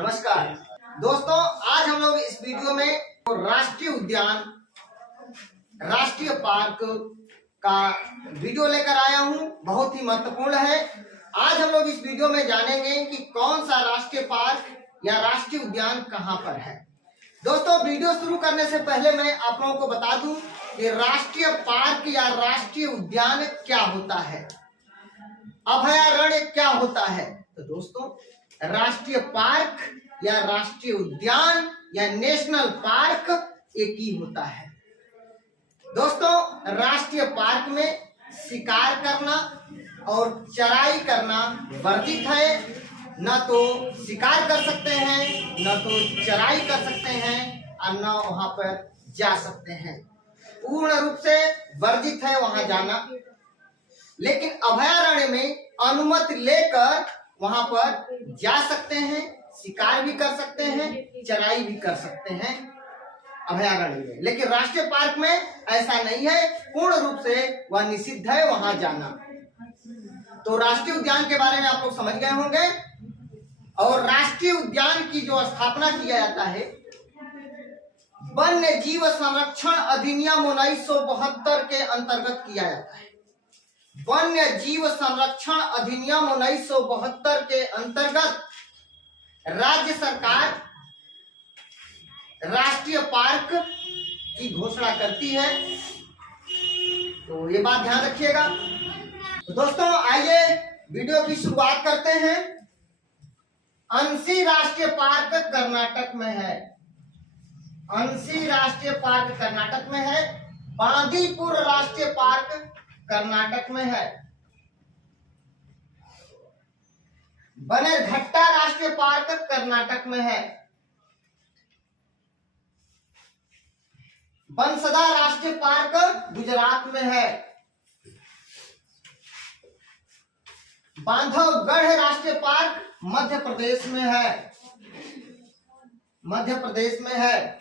नमस्कार दोस्तों, आज हम लोग इस वीडियो में राष्ट्रीय उद्यान, राष्ट्रीय पार्क का वीडियो लेकर आया हूं। बहुत ही महत्वपूर्ण है। आज हम लोग इस वीडियो में जानेंगे कि कौन सा राष्ट्रीय पार्क या राष्ट्रीय उद्यान कहां पर है। दोस्तों, वीडियो शुरू करने से पहले मैं आप लोगों को बता दूं कि राष्ट्रीय पार्क या राष्ट्रीय उद्यान क्या होता है, अभयारण्य क्या होता है। तो दोस्तों, राष्ट्रीय पार्क या राष्ट्रीय उद्यान या नेशनल पार्क एक ही होता है। दोस्तों, राष्ट्रीय पार्क में शिकार करना और चराई करना वर्जित है। न तो शिकार कर सकते हैं, न तो चराई कर सकते हैं और न वहां पर जा सकते हैं। पूर्ण रूप से वर्जित है वहां जाना। लेकिन अभयारण्य में अनुमति लेकर वहां पर जा सकते हैं, शिकार भी कर सकते हैं, चराई भी कर सकते हैं अभयारण्य में। लेकिन राष्ट्रीय पार्क में ऐसा नहीं है, पूर्ण रूप से वह निषिद्ध है वहां जाना। तो राष्ट्रीय उद्यान के बारे में आप लोग समझ गए होंगे। और राष्ट्रीय उद्यान की जो स्थापना किया जाता है, वन्य जीव संरक्षण अधिनियम 1972 के अंतर्गत किया जाता है। वन्य जीव संरक्षण अधिनियम 1972 के अंतर्गत राज्य सरकार राष्ट्रीय पार्क की घोषणा करती है। तो ये बात ध्यान रखिएगा। तो दोस्तों, आइए वीडियो की शुरुआत करते हैं। अंशी राष्ट्रीय पार्क कर्नाटक में है। अंशी राष्ट्रीय पार्क कर्नाटक में है। बांदीपुर राष्ट्रीय पार्क कर्नाटक में है। बनेरघट्टा राष्ट्रीय पार्क कर्नाटक में है। बंसदा राष्ट्रीय पार्क गुजरात में है। बांधवगढ़ राष्ट्रीय पार्क मध्य प्रदेश में है। मध्य प्रदेश में है।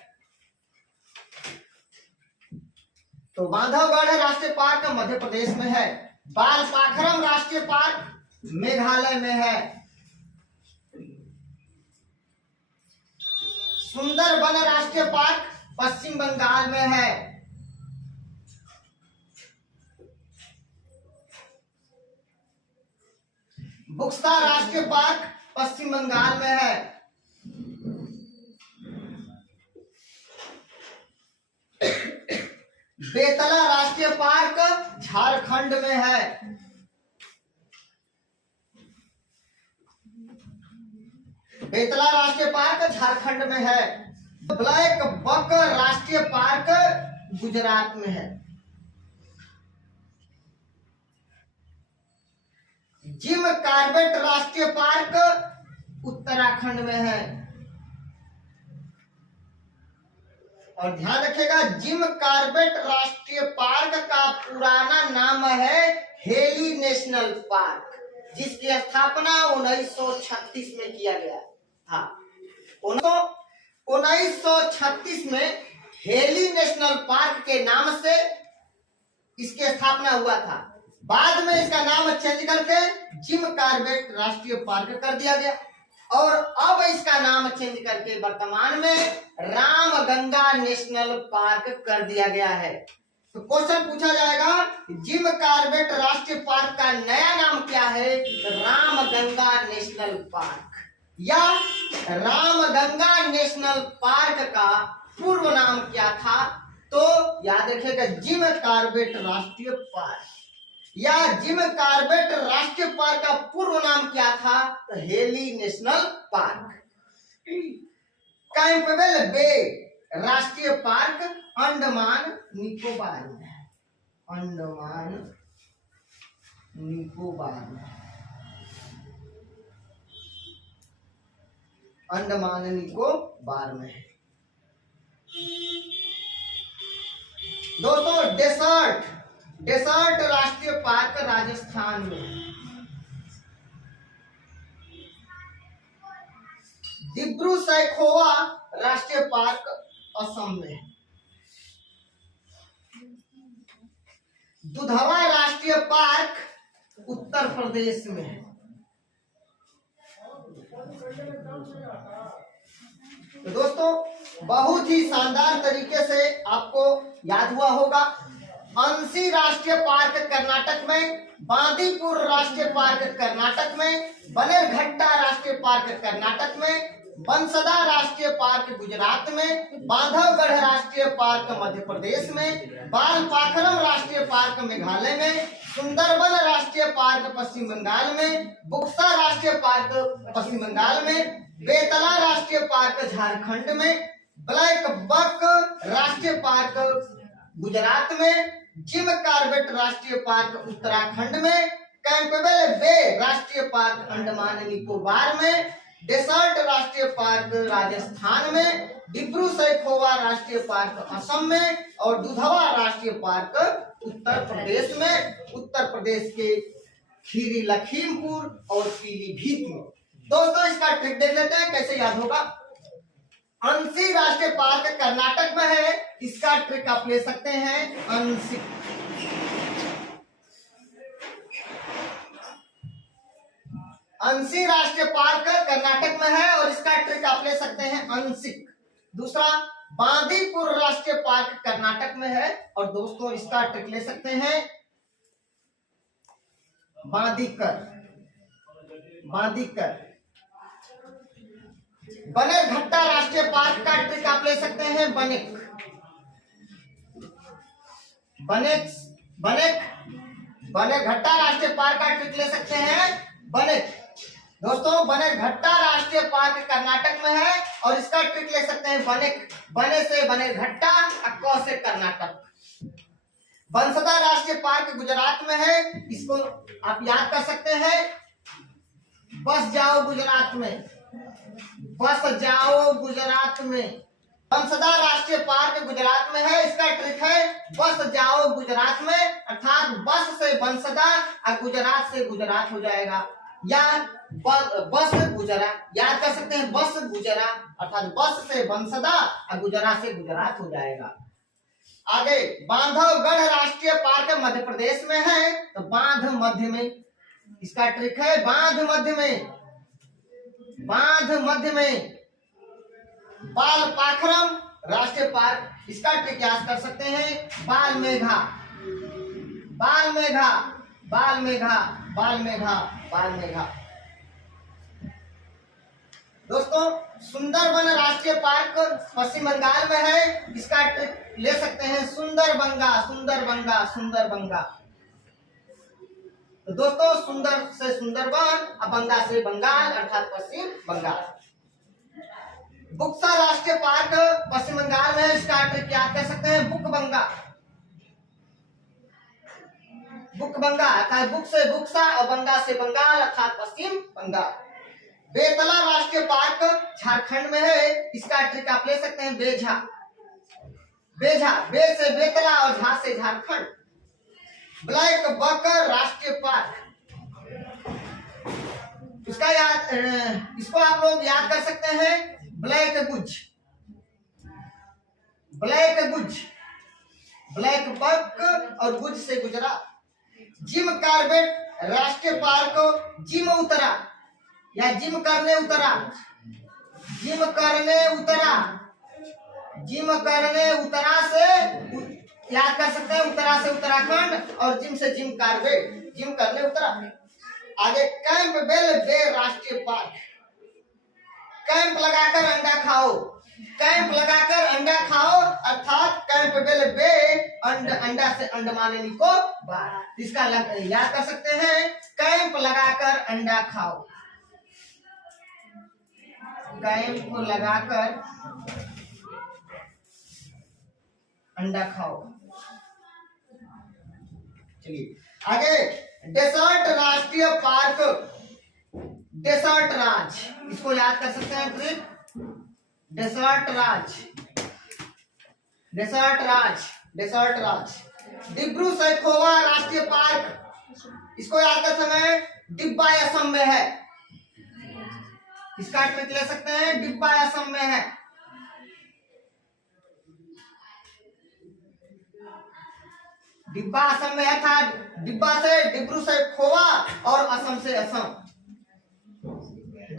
तो बांधवगढ़ राष्ट्रीय पार्क मध्य प्रदेश में है। बालपाखरम राष्ट्रीय पार्क मेघालय में है। सुंदरबन राष्ट्रीय पार्क पश्चिम बंगाल में है। बुक्सा राष्ट्रीय पार्क पश्चिम बंगाल में है। बेतला राष्ट्रीय पार्क झारखंड में है। बेतला राष्ट्रीय पार्क झारखंड में है। ब्लैक बक राष्ट्रीय पार्क गुजरात में है। जिम कार्बेट राष्ट्रीय पार्क उत्तराखंड में है। और ध्यान रखिएगा, जिम कार्बेट राष्ट्रीय पार्क का पुराना नाम है हेली नेशनल पार्क, जिसकी स्थापना 1936 में किया गया था। 1936 में हेली नेशनल पार्क के नाम से इसकी स्थापना हुआ था। बाद में इसका नाम चेंज करके जिम कार्बेट राष्ट्रीय पार्क कर दिया गया। और अब इसका नाम चेंज करके वर्तमान में रामगंगा नेशनल पार्क कर दिया गया है। तो क्वेश्चन पूछा जाएगा, जिम कार्बेट राष्ट्रीय पार्क का नया नाम क्या है? रामगंगा नेशनल पार्क या रामगंगा नेशनल पार्क का पूर्व नाम क्या था? तो याद रखिएगा, जिम कार्बेट राष्ट्रीय पार्क या जिम कार्बेट राष्ट्रीय पार्क का पूर्व नाम क्या था? तो हेली नेशनल पार्क। कैंपबेल बे राष्ट्रीय पार्क अंडमान निकोबार में है। अंडमान निकोबार में, अंडमान निकोबार में है। दोस्तों, डेसर्ट राष्ट्रीय पार्क राजस्थान में है। दिब्रू सैखोवा राष्ट्रीय पार्क असम में है। दुधवा राष्ट्रीय पार्क उत्तर प्रदेश में है। तो दोस्तों बहुत ही शानदार तरीके से आपको याद हुआ होगा। अंशी राष्ट्रीय पार्क कर्नाटक में, बांदीपुर राष्ट्रीय पार्क कर्नाटक में, बनेरघट्टा राष्ट्रीय पार्क कर्नाटक में, बंसदा राष्ट्रीय पार्क गुजरात में, बांधवगढ़ राष्ट्रीय पार्क मध्य प्रदेश में, बालपाखरम राष्ट्रीय पार्क मेघालय में, सुंदरबन राष्ट्रीय पार्क पश्चिम बंगाल में, बुक्सा राष्ट्रीय पार्क पश्चिम बंगाल में, बेतला राष्ट्रीय पार्क झारखंड में, ब्लैक बक राष्ट्रीय पार्क गुजरात में, जिम कार्बेट राष्ट्रीय पार्क उत्तराखंड में, कैंपबेल बे राष्ट्रीय पार्क अंडमान निकोबार में, डेसर्ट राष्ट्रीय पार्क राजस्थान में, डिब्रू सैखोवा राष्ट्रीय पार्क असम में और दुधवा राष्ट्रीय पार्क उत्तर प्रदेश में, उत्तर प्रदेश के खीरी लखीमपुर और पीलीभीत में। दोस्तों इसका ट्रिक देख लेते हैं कैसे याद होगा। अंशी राष्ट्रीय पार्क कर्नाटक में है, इसका ट्रिक आप ले सकते हैं अंशिक। अंशी राष्ट्रीय पार्क कर्नाटक में है और इसका ट्रिक आप ले सकते हैं अंशिक। दूसरा बांदीपुर राष्ट्रीय पार्क कर्नाटक में है और दोस्तों इसका ट्रिक ले सकते हैं बांदीकर, बांदीकर। बनेरघट्टा राष्ट्रीय पार्क का ट्रिक आप ले सकते हैं बनेक, बनेक, बनेक। बनेरघट्टा राष्ट्रीय पार्क का ट्रिक ले सकते हैं बनेक। दोस्तों बनेरघट्टा राष्ट्रीय पार्क कर्नाटक में है और इसका ट्रिक ले सकते हैं बनेक, बने से बनेरघट्टा, क से कर्नाटक। बंसदा राष्ट्रीय पार्क गुजरात में है, इसको आप याद कर सकते हैं बस जाओ गुजरात में, बस जाओ गुजरात में। बंसदा राष्ट्रीय पार्क गुजरात में है, इसका ट्रिक है बस जाओ गुजरात में, अर्थात बस से बंसदा और गुजरात से गुजरात हो जाएगा, या बस गुजरा, याद कर सकते हैं बस गुजरा, अर्थात बस से बंसदा और गुजरात से गुजरात हो जाएगा। आगे बांधवगढ़ राष्ट्रीय पार्क मध्य प्रदेश में है, तो बांध मध्य में, इसका ट्रिक है बांध मध्य में, बांध मध्य में। बालपाखरम राष्ट्रीय पार्क, इसका ट्रिक याद कर सकते हैं बालमेघा, बालमेघा, बालमेघा, बालमेघा, बालमेघा। दोस्तों सुंदरबन राष्ट्रीय पार्क पश्चिम बंगाल में है, इसका ट्रिक ले सकते हैं सुंदरबंगा, सुंदरबंगा, सुंदरबंगा। तो दोस्तों सुंदर से सुंदरबन और बंगा से बंगाल अर्थात पश्चिम बंगाल। बुक्सा राष्ट्रीय पार्क पश्चिम बंगाल में, इसका ट्रिक याद कर सकते हैं बुकबंगा, बुकबंगा अर्थात बुक से बुक्सा और बंगा से बंगाल अर्थात पश्चिम बंगाल। बेतला राष्ट्रीय पार्क झारखंड में है, इसका ट्रिक आप ले सकते हैं बेझा, बेझा, बे से बेतला और झा से झारखंड। ब्लैक बक राष्ट्रीय पार्क, इसका याद, इसको आप लोग याद कर सकते हैं ब्लैक गुज, ब्लैक गुज, ब्लैक बक और गुज से गुजरात। जिम कार्बेट राष्ट्रीय पार्क जिम उतरा या जिम करने उतरा, जिम करने उतरा, जिम करने उतरा से याद कर सकते हैं उत्तरा से उत्तराखंड और जिम से जिम कार्बेट, जिम करने उतरा। आगे कैंपबेल बे राष्ट्रीय पार्क, कैंप लगाकर अंडा खाओ, कैंप लगाकर अंडा खाओ अर्थात कैंपबेल बे, अंडा से अंडमान निकोबार, इसका याद कर सकते हैं कैंप लगाकर अंडा खाओ, कैंप लगाकर अंडा खाओ। चलिए आगे डेसर्ट राष्ट्रीय पार्क, डेसर्ट राज, इसको याद कर सकते हैं ट्रिक डेसर्ट राज, डेसर्ट राज, डेसर्ट राज। डिब्रू सैखोवा राष्ट्रीय पार्क, इसको याद कर सकते हैं डिब्बा असम में है, इसका ट्रिक ले सकते हैं डिब्बा असम में है। डिब्बा असम में है था, डिब्बा से डिब्रू से खोवा और असम से असम।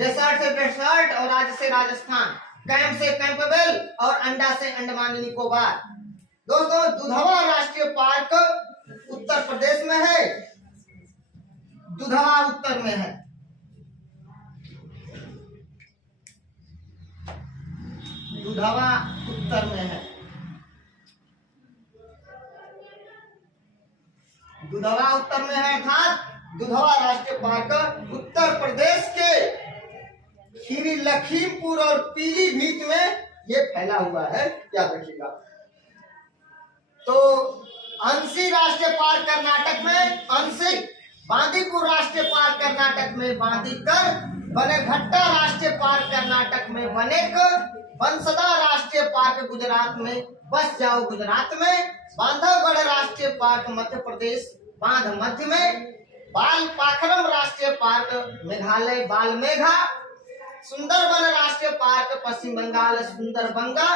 डेसर्ट से डेसर्ट और राज्य से राजस्थान, कैंप से कैंपबेल और अंडा से अंडमान निकोबार। दोस्तों दुधवा राष्ट्रीय पार्क उत्तर प्रदेश में है, दुधवा उत्तर में है। दुधवा उत्तर में है, दुधवा उत्तर में है, अर्थात दुधवा राष्ट्रीय पार्क उत्तर प्रदेश के खीरी लखीमपुर और पीलीभीत में ये फैला हुआ है, याद रखिएगा। तो अंशी राष्ट्रीय पार्क कर्नाटक में अंशिक, बांदीपुर राष्ट्रीय पार्क कर्नाटक में बांदीकर, बनेघट्टा राष्ट्रीय पार्क कर्नाटक में बनेक, बंसदा राष्ट्रीय पार्क गुजरात में बस जाओ गुजरात में, बांधवगढ़ राष्ट्रीय पार्क मध्य प्रदेश बांध मध्य में, बाल पाखरम राष्ट्रीय पार्क मेघालय बालमेघा, सुंदरबन राष्ट्रीय पार्क पश्चिम बंगाल सुंदरबंगा,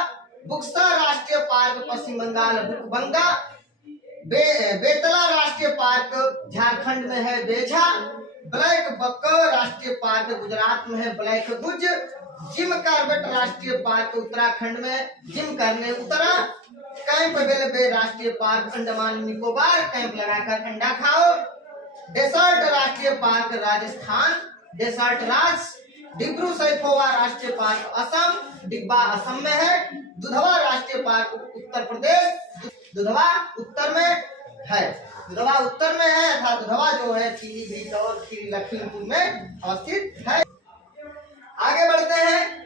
बुक्सा राष्ट्रीय पार्क पश्चिम बंगाल बुकबंगा, बेतला राष्ट्रीय पार्क झारखंड में है बेझा, ब्लैक बक राष्ट्रीय पार्क गुजरात में है ब्लैक गुज, जिम कार्बेट राष्ट्रीय पार्क उत्तराखंड में जिम करने उतरा, कैंप बेलबे राष्ट्रीय पार्क अंडमान निकोबार, कैंप लगाकर अंडा खाओ, डेसर्ट राष्ट्रीय पार्क राजस्थान, डेसर्ट राज, डिब्रू सैखोवा राष्ट्रीय पार्क असम, डिब्बा असम में है, दुधवा राष्ट्रीय पार्क उत्तर प्रदेश, दुधवा उत्तर में है, दुधवा उत्तर में है, अर्थात दुधवा जो है पीलीभीत और खीरी लखीमपुर में अवस्थित है। आगे बढ़ते हैं,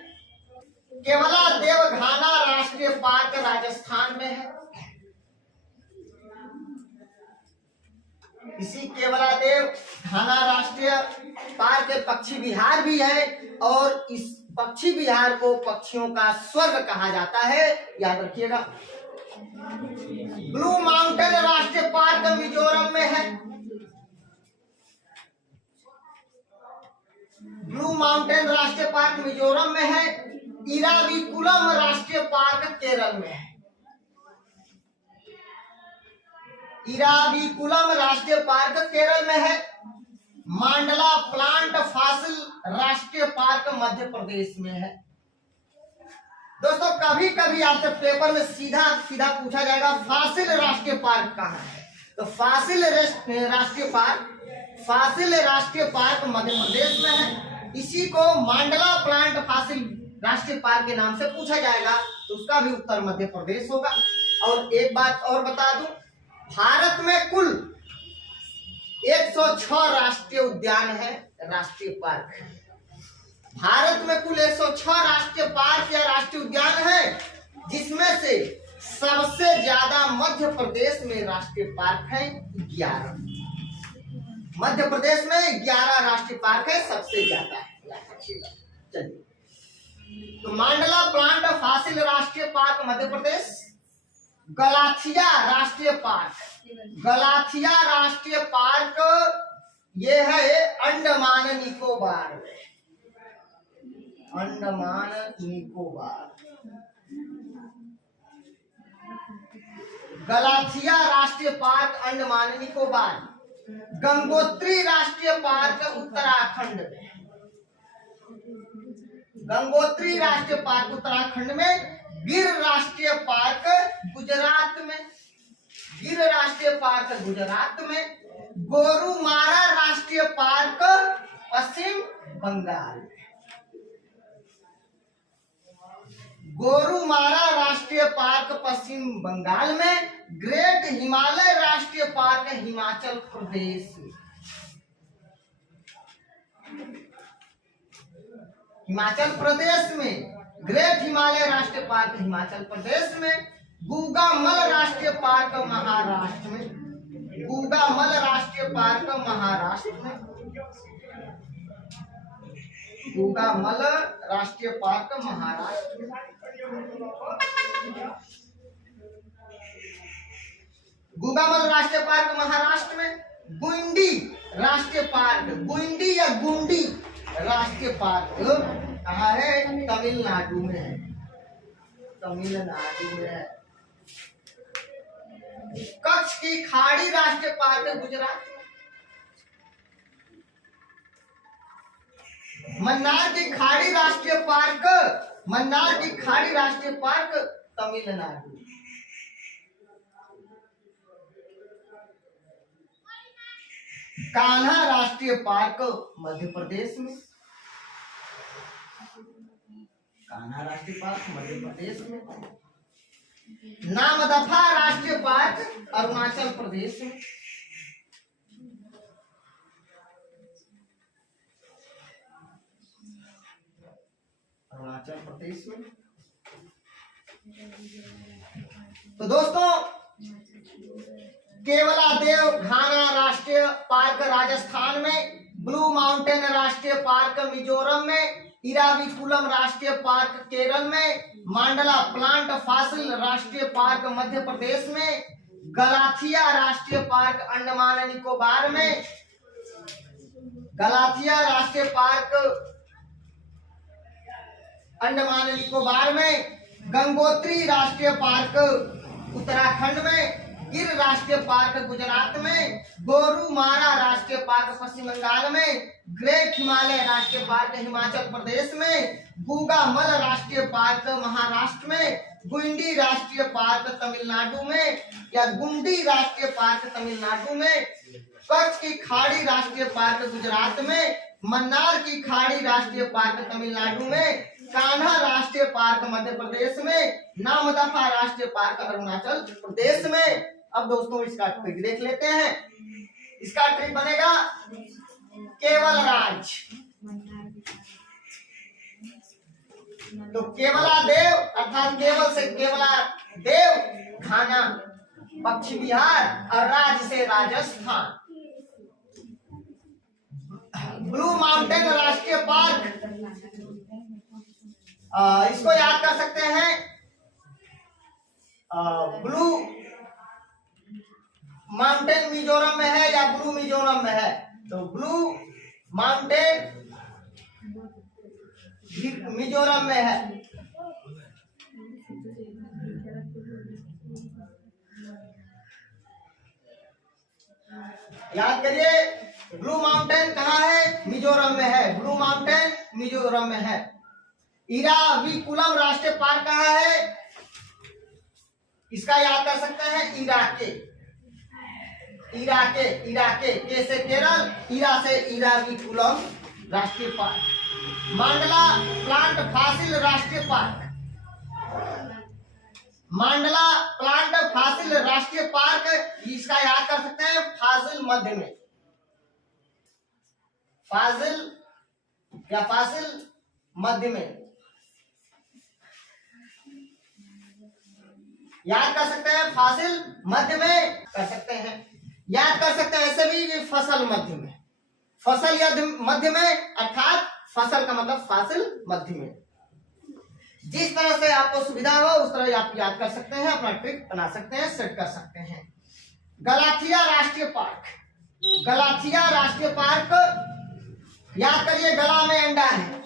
केवला देवघाना राष्ट्रीय पार्क राजस्थान में है। इसी केवला देवघाना राष्ट्रीय पार्क के पक्षी विहार भी है और इस पक्षी विहार को पक्षियों का स्वर्ग कहा जाता है, याद रखिएगा। ब्लू माउंटेन राष्ट्रीय पार्क मिजोरम में है, ब्लू माउंटेन राष्ट्रीय पार्क मिजोरम में है, इराविकुलम राष्ट्रीय पार्क केरल में है, इराविकुलम राष्ट्रीय पार्क केरल में है, मांडला प्लांट फॉसिल राष्ट्रीय पार्क मध्य प्रदेश में है। दोस्तों कभी कभी आपसे पेपर में सीधा सीधा पूछा जाएगा फॉसिल राष्ट्रीय पार्क कहाँ है, तो फॉसिल राष्ट्रीय पार्क मध्य प्रदेश में है। इसी को मांडला प्लांट फॉसिल राष्ट्रीय पार्क के नाम से पूछा जाएगा तो उसका भी उत्तर मध्य प्रदेश होगा। और एक बात और बता दूं, भारत में कुल 106 राष्ट्रीय उद्यान है, राष्ट्रीय पार्क है। भारत में कुल 106 राष्ट्रीय पार्क या राष्ट्रीय उद्यान है, जिसमें से सबसे ज्यादा मध्य प्रदेश में राष्ट्रीय पार्क है 11। मध्य प्रदेश में 11 राष्ट्रीय पार्क है, सबसे ज्यादा है। चलिए, तो मांडला प्लांट फॉसिल राष्ट्रीय पार्क मध्य प्रदेश, गलाथिया राष्ट्रीय पार्क, गलाथिया राष्ट्रीय पार्क ये है अंडमान निकोबार में, अंडमान निकोबार। गलाथिया राष्ट्रीय पार्क अंडमान निकोबार। गंगोत्री राष्ट्रीय पार्क उत्तराखंड में, गंगोत्री राष्ट्रीय पार्क उत्तराखंड में। गिर राष्ट्रीय पार्क गुजरात में, गिर राष्ट्रीय पार्क गुजरात में। गोरुमारा राष्ट्रीय पार्क पश्चिम बंगाल में, गोरुमारा राष्ट्रीय पार्क पश्चिम बंगाल में। ग्रेट हिमालय राष्ट्रीय पार्क हिमाचल प्रदेश में, हिमाचल प्रदेश में। ग्रेट हिमालय राष्ट्रीय पार्क हिमाचल प्रदेश में। गूगामल राष्ट्रीय पार्क महाराष्ट्र में, गूगामल राष्ट्रीय पार्क महाराष्ट्र में, गूगामल राष्ट्रीय पार्क महाराष्ट्र में। गूगामल राष्ट्रीय पार्क महाराष्ट्र में। गुंडी राष्ट्रीय पार्क, गुंडी या गुंडी राष्ट्रीय पार्क कहाँ है? तमिलनाडु में है, तमिलनाडु में है। कच्छ की खाड़ी राष्ट्रीय पार्क गुजरात। मन्नार की खाड़ी राष्ट्रीय पार्क, मन्नार की खाड़ी राष्ट्रीय पार्क तमिलनाडु। कान्हा राष्ट्रीय पार्क मध्य प्रदेश में, कान्हा राष्ट्रीय पार्क मध्य प्रदेश में। नामदफा राष्ट्रीय पार्क अरुणाचल प्रदेश में। अरुणाचल प्रदेश में। तो दोस्तों, केवलादेव घाना राष्ट्रीय पार्क राजस्थान में, ब्लू माउंटेन राष्ट्रीय पार्क मिजोरम में, इराविकुलम राष्ट्रीय पार्क केरल में, मांडला प्लांट फॉसिल राष्ट्रीय पार्क मध्य प्रदेश में, गलाथिया राष्ट्रीय पार्क अंडमान निकोबार में, गलाथिया राष्ट्रीय पार्क अंडमान निकोबार में, गंगोत्री राष्ट्रीय पार्क उत्तराखंड में, गिर राष्ट्रीय पार्क गुजरात में, गोरुमारा राष्ट्रीय पार्क पश्चिम बंगाल में, ग्रेट हिमालय राष्ट्रीय पार्क हिमाचल प्रदेश में, गूगामल राष्ट्रीय पार्क महाराष्ट्र में, गुंडी राष्ट्रीय पार्क तमिलनाडु में या गुंडी राष्ट्रीय पार्क तमिलनाडु में, कच्छ की खाड़ी राष्ट्रीय पार्क गुजरात में, मन्नार की खाड़ी राष्ट्रीय पार्क तमिलनाडु में, कान्हा राष्ट्रीय पार्क मध्य प्रदेश में, नामदफा राष्ट्रीय पार्क अरुणाचल प्रदेश में। अब दोस्तों इसका ट्रिक देख लेते हैं। इसका ट्रिक बनेगा केवल राज। तो केवला देव अर्थात केवल से केवला देव घाना, पश्चिम बिहार और राज से राजस्थान। ब्लू माउंटेन राष्ट्रीय पार्क, इसको याद कर सकते हैं। ब्लू माउंटेन मिजोरम में है या ब्लू मिजोरम में है, तो ब्लू माउंटेन मिजोरम में है। याद करिए, ब्लू माउंटेन कहाँ है? मिजोरम में है। ब्लू माउंटेन मिजोरम में है। इराविकुलम राष्ट्रीय पार्क कहाँ है? इसका याद कर सकते हैं, इराके। इराके, इराके के से केरल, इरा से इराविकुलम राष्ट्रीय पार्क। मांडला प्लांट फॉसिल राष्ट्रीय पार्क, मांडला प्लांट फॉसिल राष्ट्रीय पार्क, इसका याद कर सकते हैं, फाजिल मध्य में। फाजिल या फासिल मध्य में याद कर सकते हैं, फासिल मध्य में कर सकते हैं। याद कर सकते हैं ऐसे भी फसल मध्य में, फसल या मध्य में, अर्थात फसल का मतलब फासिल मध्य में। जिस तरह से आपको सुविधा हो उस तरह आप याद कर सकते हैं, अपना ट्रिक बना सकते हैं, सेट कर सकते हैं। गलाथिया राष्ट्रीय पार्क, गलाथिया राष्ट्रीय पार्क, याद करिए, गला में अंडा है,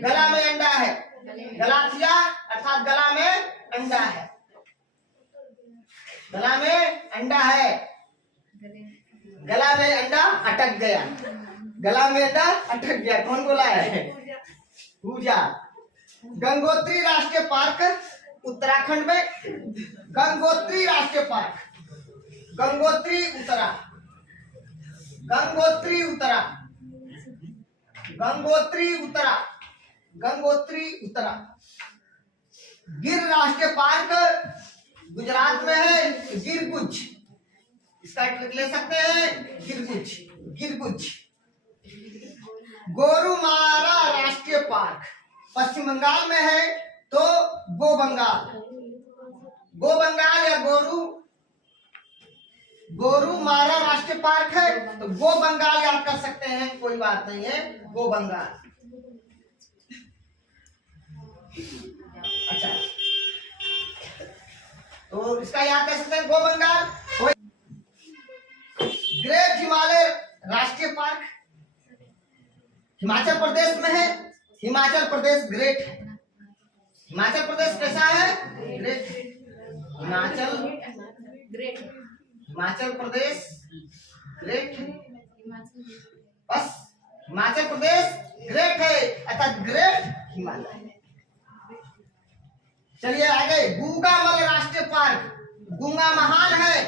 गला में अंडा है। गलाथिया अर्थात गला में अंडा है, गला में अंडा है। गला में अंडा अटक गया, गला में अंडा अटक गया, कौन बोला है? पूजा। गंगोत्री राष्ट्रीय पार्क उत्तराखंड में, गंगोत्री राष्ट्रीय पार्क, गंगोत्री उत्तरा, गंगोत्री उत्तरा, गंगोत्री उत्तरा, गंगोत्री उत्तरा। गिर राष्ट्रीय पार्क गुजरात में है, गिरगुज, इसका ट्रिक ले सकते हैं, गिरगुज, गिरगुज। गोरुमारा राष्ट्रीय पार्क पश्चिम बंगाल में है, तो गो बंगाल, गो बंगाल या गोरुमारा राष्ट्रीय पार्क है, तो गो बंगाल याद कर सकते हैं, कोई बात नहीं है, गो बंगाल। अच्छा, तो इसका याद कर सकते हैं, गो बंगाल। ग्रेट हिमालय राष्ट्रीय पार्क हिमाचल प्रदेश में है, हिमाचल प्रदेश ग्रेट है। हिमाचल प्रदेश कैसा है? ग्रेट। हिमाचल हिमाचल प्रदेश ग्रेट है, बस हिमाचल प्रदेश ग्रेट है अर्थात ग्रेट हिमालय। चलिए आगे, गूगामल राष्ट्रीय पार्क, गूंगा महान है,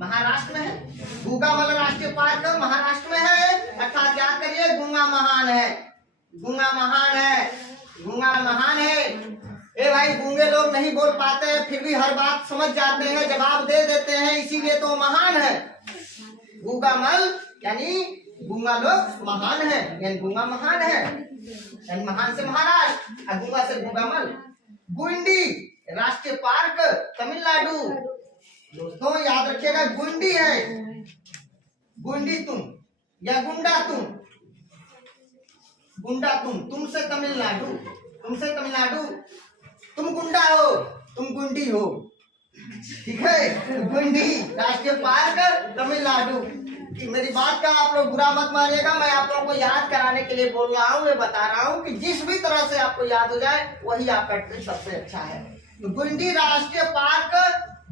महाराष्ट्र में है। गूगामल राष्ट्रीय पार्क महाराष्ट्र में है, अर्थात याद करिए गूंगा महान है, गूंगा महान है, गूंगा महान है। ए भाई, गूंगे लोग नहीं बोल पाते हैं फिर भी हर बात समझ जाते हैं, जवाब दे देते हैं, इसीलिए तो महान है। गूगामल यानी गूंगा लोग महान है, यानी गूंगा महान है, यानी महान से महाराष्ट्र, गूंगा से गूगामल। गुंडी राष्ट्रीय पार्क तमिलनाडु। दोस्तों याद रखिएगा, गुंडी है, गुंडी तुम या गुंडा तुम, गुंडा तुम से तमिलनाडु, तुमसे तमिलनाडु, तुम गुंडा हो, तुम गुंडी हो, ठीक है। गुंडी राष्ट्रीय पार्क तमिलनाडु। मेरी बात का आप लोग बुरा मत मानिएगा, मैं आप लोगों को याद कराने के लिए बोल रहा हूँ, मैं बता रहा हूँ कि जिस भी तरह से आपको याद हो जाए वही आपका ट्रिक सबसे अच्छा है। तो गुंडी राष्ट्रीय पार्क,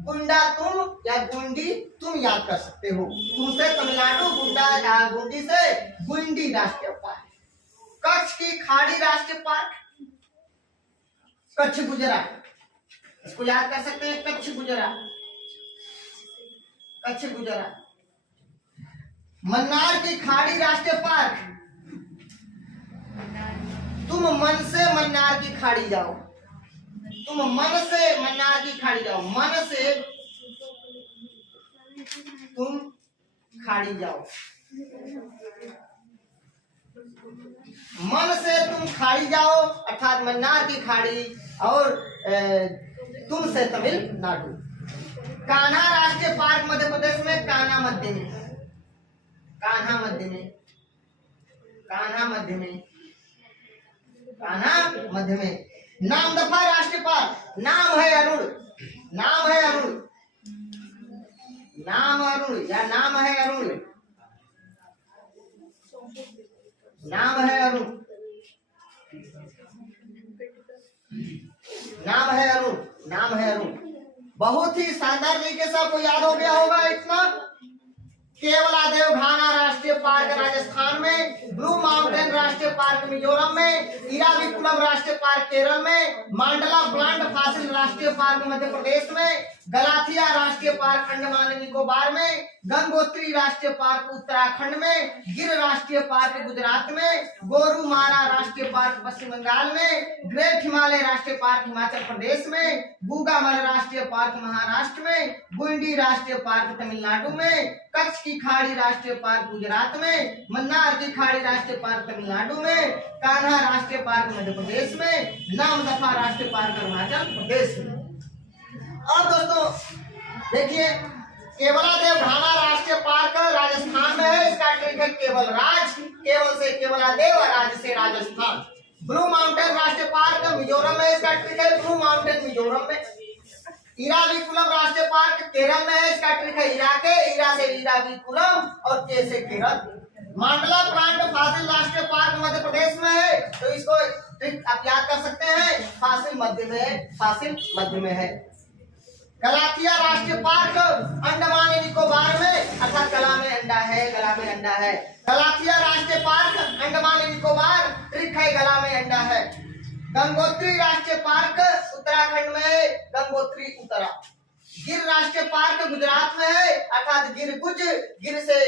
गुंडा तुम या गुंडी तुम याद कर सकते हो, तुमसे तमिलनाडु, गुंडा गुंडी से गुंडी राष्ट्रीय पार्क। कच्छ की खाड़ी राष्ट्रीय पार्क, कच्छ गुजरात, इसको याद कर सकते हैं, कच्छ गुजरात, कच्छ गुजरात। मन्नार की खाड़ी राष्ट्रीय पार्क, तुम मन से मन्नार की खाड़ी जाओ, तुम मन से मन्नार की खाड़ी जाओ, मन से तुम खाड़ी जाओ, मन से तुम खाड़ी जाओ अर्थात मन्नार की खाड़ी, और तुम से तमिलनाडु। कान्हा राष्ट्रीय पार्क मध्य प्रदेश में, कान्हा मध्य में, कान्हा मध्य में, कान्हा मध्य में, कान्हा मध्य में। नामदफा राष्ट्रीय पार्क, नाम है अरुण, नाम है अरुण, नाम अरुण या नाम है अरुण, नाम है अरुण, नाम है अरुण, नाम है अरुण। बहुत ही शानदार तरीके से आपको याद हो गया होगा इतना। केवलादेव घाना राष्ट्रीय पार्क राजस्थान में, ब्लू माउंटेन राष्ट्रीय पार्क मिजोरम में, इराविकुलम राष्ट्रीय पार्क केरल में, मांडला ब्लांड फासिल राष्ट्रीय पार्क मध्य प्रदेश में, गलाथिया राष्ट्रीय पार्क अंडमान निकोबार में, गंगोत्री राष्ट्रीय पार्क उत्तराखंड में, गिर राष्ट्रीय पार्क गुजरात में, गोरुमारा राष्ट्रीय पार्क पश्चिम बंगाल में, ग्रेट हिमालय राष्ट्रीय पार्क हिमाचल प्रदेश में, गूगामल राष्ट्रीय पार्क महाराष्ट्र में, गुंडी राष्ट्रीय पार्क तमिलनाडु में, कच्छ की खाड़ी राष्ट्रीय पार्क गुजरात में, मन्नार की खाड़ी राष्ट्रीय पार्क तमिलनाडु में, कान्हा राष्ट्रीय पार्क मध्य प्रदेश में, नामदफा राष्ट्रीय पार्क अरुणाचल प्रदेश में। अब दोस्तों देखिए, केवलादेव घाना राष्ट्रीय पार्क राजस्थान में है, इसका ट्रिक है केवल राज, केवल से केवलादेव और राज से राजस्थान। ब्लू माउंटेन राष्ट्रीय पार्क मिजोरम में, इसका ट्रिक है ब्लू माउंटेन मिजोरम में। इराविकुलम राष्ट्रीय पार्क केरल में है, इसका ट्रिक है इरा के, इरा से इराविकुलम और के से केरल। मांडला प्लांट फासिल राष्ट्रीय पार्क मध्य प्रदेश में है, तो इसको ट्रिक आप याद कर सकते हैं, फासिल मध्य में है, फासिल मध्य में है। गलाथिया राष्ट्रीय पार्क अंडमान निकोबार में, अर्थात गला में अंडा है, गला में अंडा है। गलाथिया राष्ट्रीय पार्क अंडमान निकोबार, ट्रिक है गला में अंडा है। गंगोत्री राष्ट्रीय पार्क उत्तराखंड में है, गंगोत्री उत्तरा। गिर राष्ट्रीय पार्क गुजरात में है, अर्थात गिर गुज, गिर से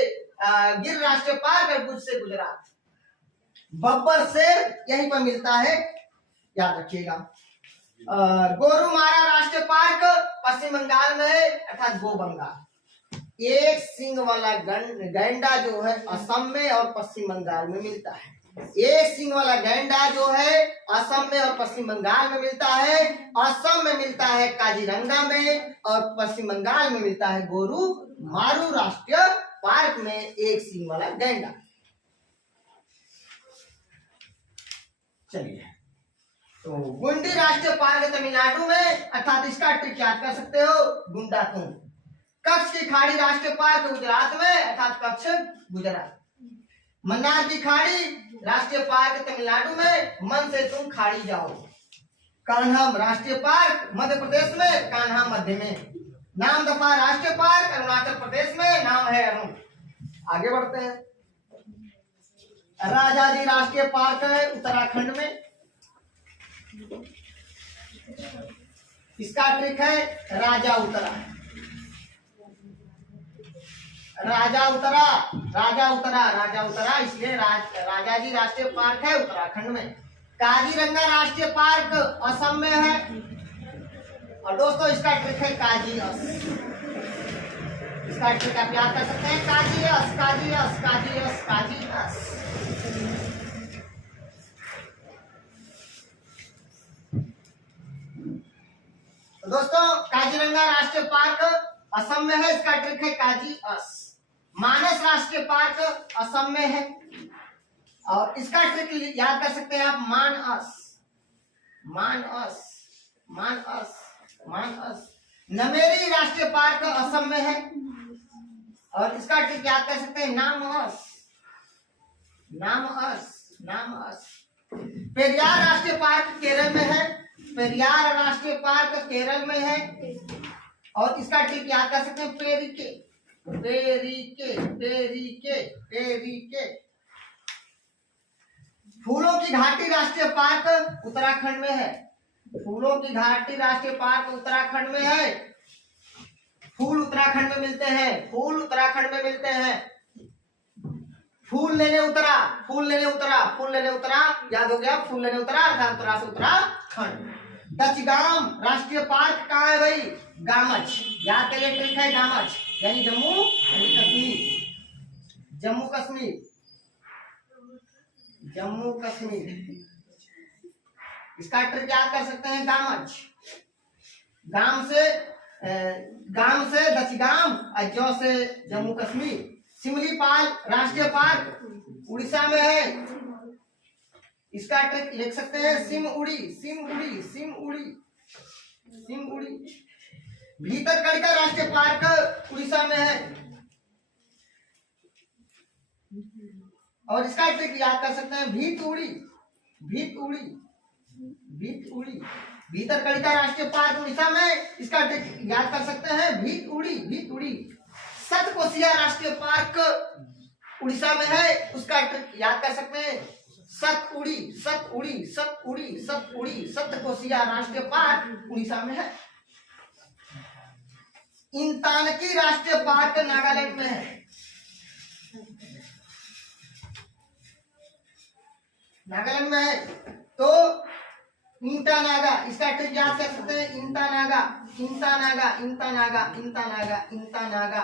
गिर राष्ट्रीय पार्क और गुज से गुजरात। बब्बर शेर यहीं पर मिलता है, याद रखिएगा। गोरुमारा राष्ट्रीय पार्क पश्चिम बंगाल में है, अर्थात गो बंगाल। एक सिंग वाला गैंडा जो है असम में और पश्चिम बंगाल में मिलता है। एक सिंग वाला गैंडा जो है असम में और पश्चिम बंगाल में मिलता है। असम में मिलता है काजीरंगा में और पश्चिम बंगाल में मिलता है गोरू मारू राष्ट्रीय पार्क में एक सिंग वाला गैंडा। चलिए, तो गुंडी राष्ट्रीय पार्क तमिलनाडु में, अर्थात इसका ट्रिक याद कर सकते हो, गुंडा तुम। कच्छ की खाड़ी राष्ट्रीय पार्क गुजरात में, अर्थात कच्छ गुजरात। मन्नार की खाड़ी राष्ट्रीय पार्क तमिलनाडु में, मन से तुम खाड़ी जाओ। कान्हा राष्ट्रीय पार्क मध्य प्रदेश में, कान्हा मध्य में। नामदफा राष्ट्रीय पार्क अरुणाचल प्रदेश में, नाम है अरुण। आगे बढ़ते हैं। राजाजी राष्ट्रीय पार्क है उत्तराखंड में। इसका ट्रिक है राजा उतरा। राजा उतरा, राजा उतरा, राजा उतरा, इसलिए राजाजी राष्ट्रीय पार्क है उत्तराखंड में। काजीरंगा राष्ट्रीय पार्क असम में है। और दोस्तों इसका ट्रिक है काजी अस। इसका ट्रिक आप याद कर सकते हैं, काजी अस, काजी अस, काजी अस, काजी अस। तो दोस्तों काजीरंगा राष्ट्रीय पार्क असम में है, इसका ट्रिक है काजी अस। मानस राष्ट्रीय पार्क असम में है और इसका ट्रिक याद कर सकते हैं आप, मान अस, मान अस, मान अस, मान अस। नमेरी राष्ट्रीय पार्क असम में है और इसका ट्रिक याद कर सकते हैं, नाम अस, नाम अस, नाम अस। पेरियार राष्ट्रीय पार्क केरल में है। पेरियार राष्ट्रीय पार्क केरल में है और इसका ट्रिक याद कर सकते हैं, पेरिके, पेरिके, पेरिके, पेरिके। फूलों की घाटी राष्ट्रीय पार्क उत्तराखंड में है। फूलों की घाटी राष्ट्रीय पार्क उत्तराखंड में है। फूल उत्तराखंड में मिलते हैं, फूल उत्तराखंड में मिलते हैं। फूल लेने उतरा, फूल लेने उतरा, फूल लेने उतरा, याद हो गया, फूल लेने उतरा अर्थात उत्तरा से उत्तराखंड। दचगाम राष्ट्रीय पार्क कहाँ है भाई? गामच। याद करिए, ट्रिक है गामच, यानी जम्मू यानी कश्मीर, जम्मू कश्मीर, जम्मू कश्मीर। इसका ट्रिक याद कर सकते हैं, गामच। गाम से दचगाम और जौ से जम्मू कश्मीर। सिमलीपाल राष्ट्रीय पार्क उड़ीसा में है। इसका ट्रिक लिख सकते हैं, सिम उड़ी, सिम उड़ी, सिम उड़ी, सिम उड़ी। भीतरकनिका राष्ट्रीय पार्क उड़ीसा में है और इसका ट्रिक याद कर सकते हैं, भीत उड़ी, भीत उड़ी, भीत उड़ी। भीतरकनिका राष्ट्रीय पार्क उड़ीसा में, इसका ट्रिक याद कर सकते हैं, भीत उड़ी, भीत उड़ी। सतकोसिया राष्ट्रीय पार्क उड़ीसा में है, उसका ट्रिक याद कर सकते हैं, सत उड़ी, सत उड़ी, सत उड़ी, सत उड़ी। सतकोसिया राष्ट्रीय पार्क उड़ीसा में है। इंतानकी राष्ट्रीय पार्क नागालैंड में है। नागालैंड में है तो इंटानागा, इसका ट्रिक याद कर सकते हैं, इंटानागा, इंटानागा, इंटानागा, इंटानागा, इंटानागा,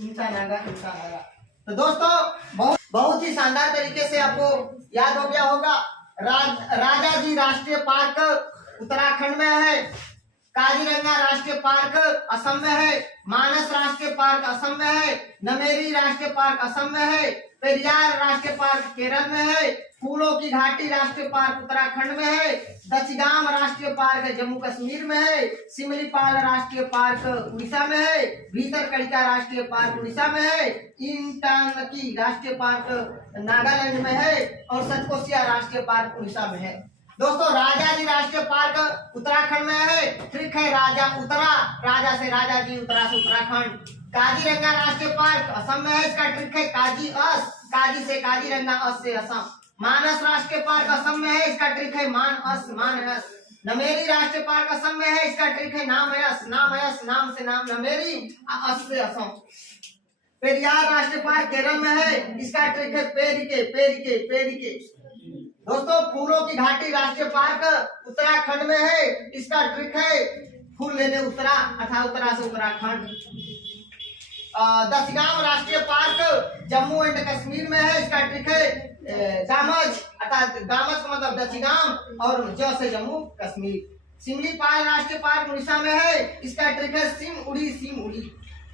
इंटानागा, इंटानागा। तो दोस्तों बहुत ही शानदार तरीके से आपको याद हो गया होगा। राजाजी राष्ट्रीय पार्क उत्तराखंड में है। काजीरंगा राष्ट्रीय पार्क असम में है। मानस राष्ट्रीय पार्क असम में है। नमेरी राष्ट्रीय पार्क असम में है। पेरियार राष्ट्रीय पार्क केरल में है। फूलों की घाटी राष्ट्रीय पार्क उत्तराखंड में है। दचगाम राष्ट्रीय पार्क जम्मू कश्मीर में है। सिमलीपाल राष्ट्रीय पार्क उड़ीसा में है। भीतरकनिका राष्ट्रीय पार्क उड़ीसा में है। इंटानकी राष्ट्रीय पार्क नागालैंड में है और सतकोसिया राष्ट्रीय पार्क उड़ीसा में है। दोस्तों राजाजी राष्ट्रीय पार्क उत्तराखंड में है। ट्रिक है राजा उतरा, राजा से राजाजी, उतरा से उत्तराखंड। काजीरंगा राष्ट्रीय पार्क असम में है। इसका ट्रिक है काजी अस, काजी से काजीरंगा, अस से असम। मानस राष्ट्रीय पार्क असम में है। इसका ट्रिक है मान अस, मान अस। नमेरी राष्ट्रीय पार्क असम में है। इसका ट्रिक है नाम अस, नाम अस, नाम से नाम नमेरी, अस से असम। पेरियार राष्ट्रीय पार्क केरल में है। इसका ट्रिक है पेरिके, पेरिके, पेरिके। दोस्तों फूलों की घाटी राष्ट्रीय पार्क उत्तराखंड में है। इसका ट्रिक है फूल लेने उतरा अर्थात उत्तरा से उत्तराखंड। दचगाम राष्ट्रीय पार्क जम्मू एंड कश्मीर में है। इसका ट्रिक है गामच अर्थात गामच का मतलब दचगाम और ज से जम्मू कश्मीर। सिमलीपाल राष्ट्रीय पार्क उड़ीसा में है। इसका ट्रिक है सिम उड़ी, सिम उड़ी।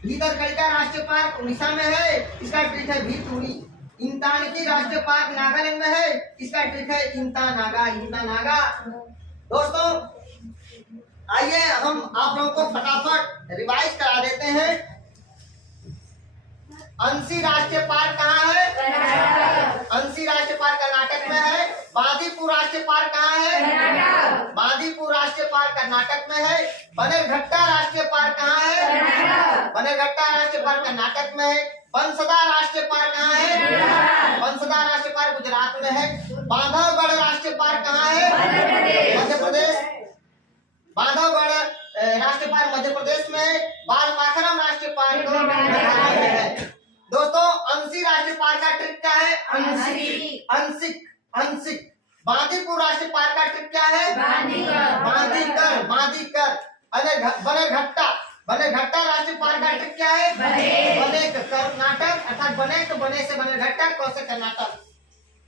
भीतरकनिका राष्ट्रीय पार्क उड़ीसा में है। इसका ट्रिक है भीत उड़ी। इंतानकी राष्ट्रीय पार्क नागालैंड में है। इसका ट्रिक है इंतानागा, इंतानागा। दोस्तों आइए हम आप लोगों को फटाफट रिवाइज करा देते हैं। अंशी राष्ट्रीय पार्क कहाँ है? अंशी राष्ट्रीय पार्क कर्नाटक में है। बांदीपुर राष्ट्रीय पार्क कहाँ है? बांदीपुर राष्ट्रीय पार्क कर्नाटक में है। बनेरघट्टा राष्ट्रीय पार्क कहाँ है? बनेरघट्टा राष्ट्रीय पार्क कर्नाटक में है। बंसदा राष्ट्रीय पार्क कहाँ है? बंसदा राष्ट्रीय पार्क गुजरात में है। बांधवगढ़ राष्ट्रीय पार्क कहाँ है? मध्य प्रदेश। बांधवगढ़ राष्ट्रीय पार्क मध्य प्रदेश में है। बालपाखरम राष्ट्रीय पार्क मेघालय में है। दोस्तों अंशी राष्ट्रीय पार्क का ट्रिप क्या है? अंशिक। बांदीपुर राष्ट्रीय पार्क का ट्रिप क्या है? बांदीकर। बनेघट्टा राष्ट्रीय पार्क का ट्रिप क्या है? बनेक कर्नाटक, अर्थात बने से बनेघट्टा, क से कर्नाटक।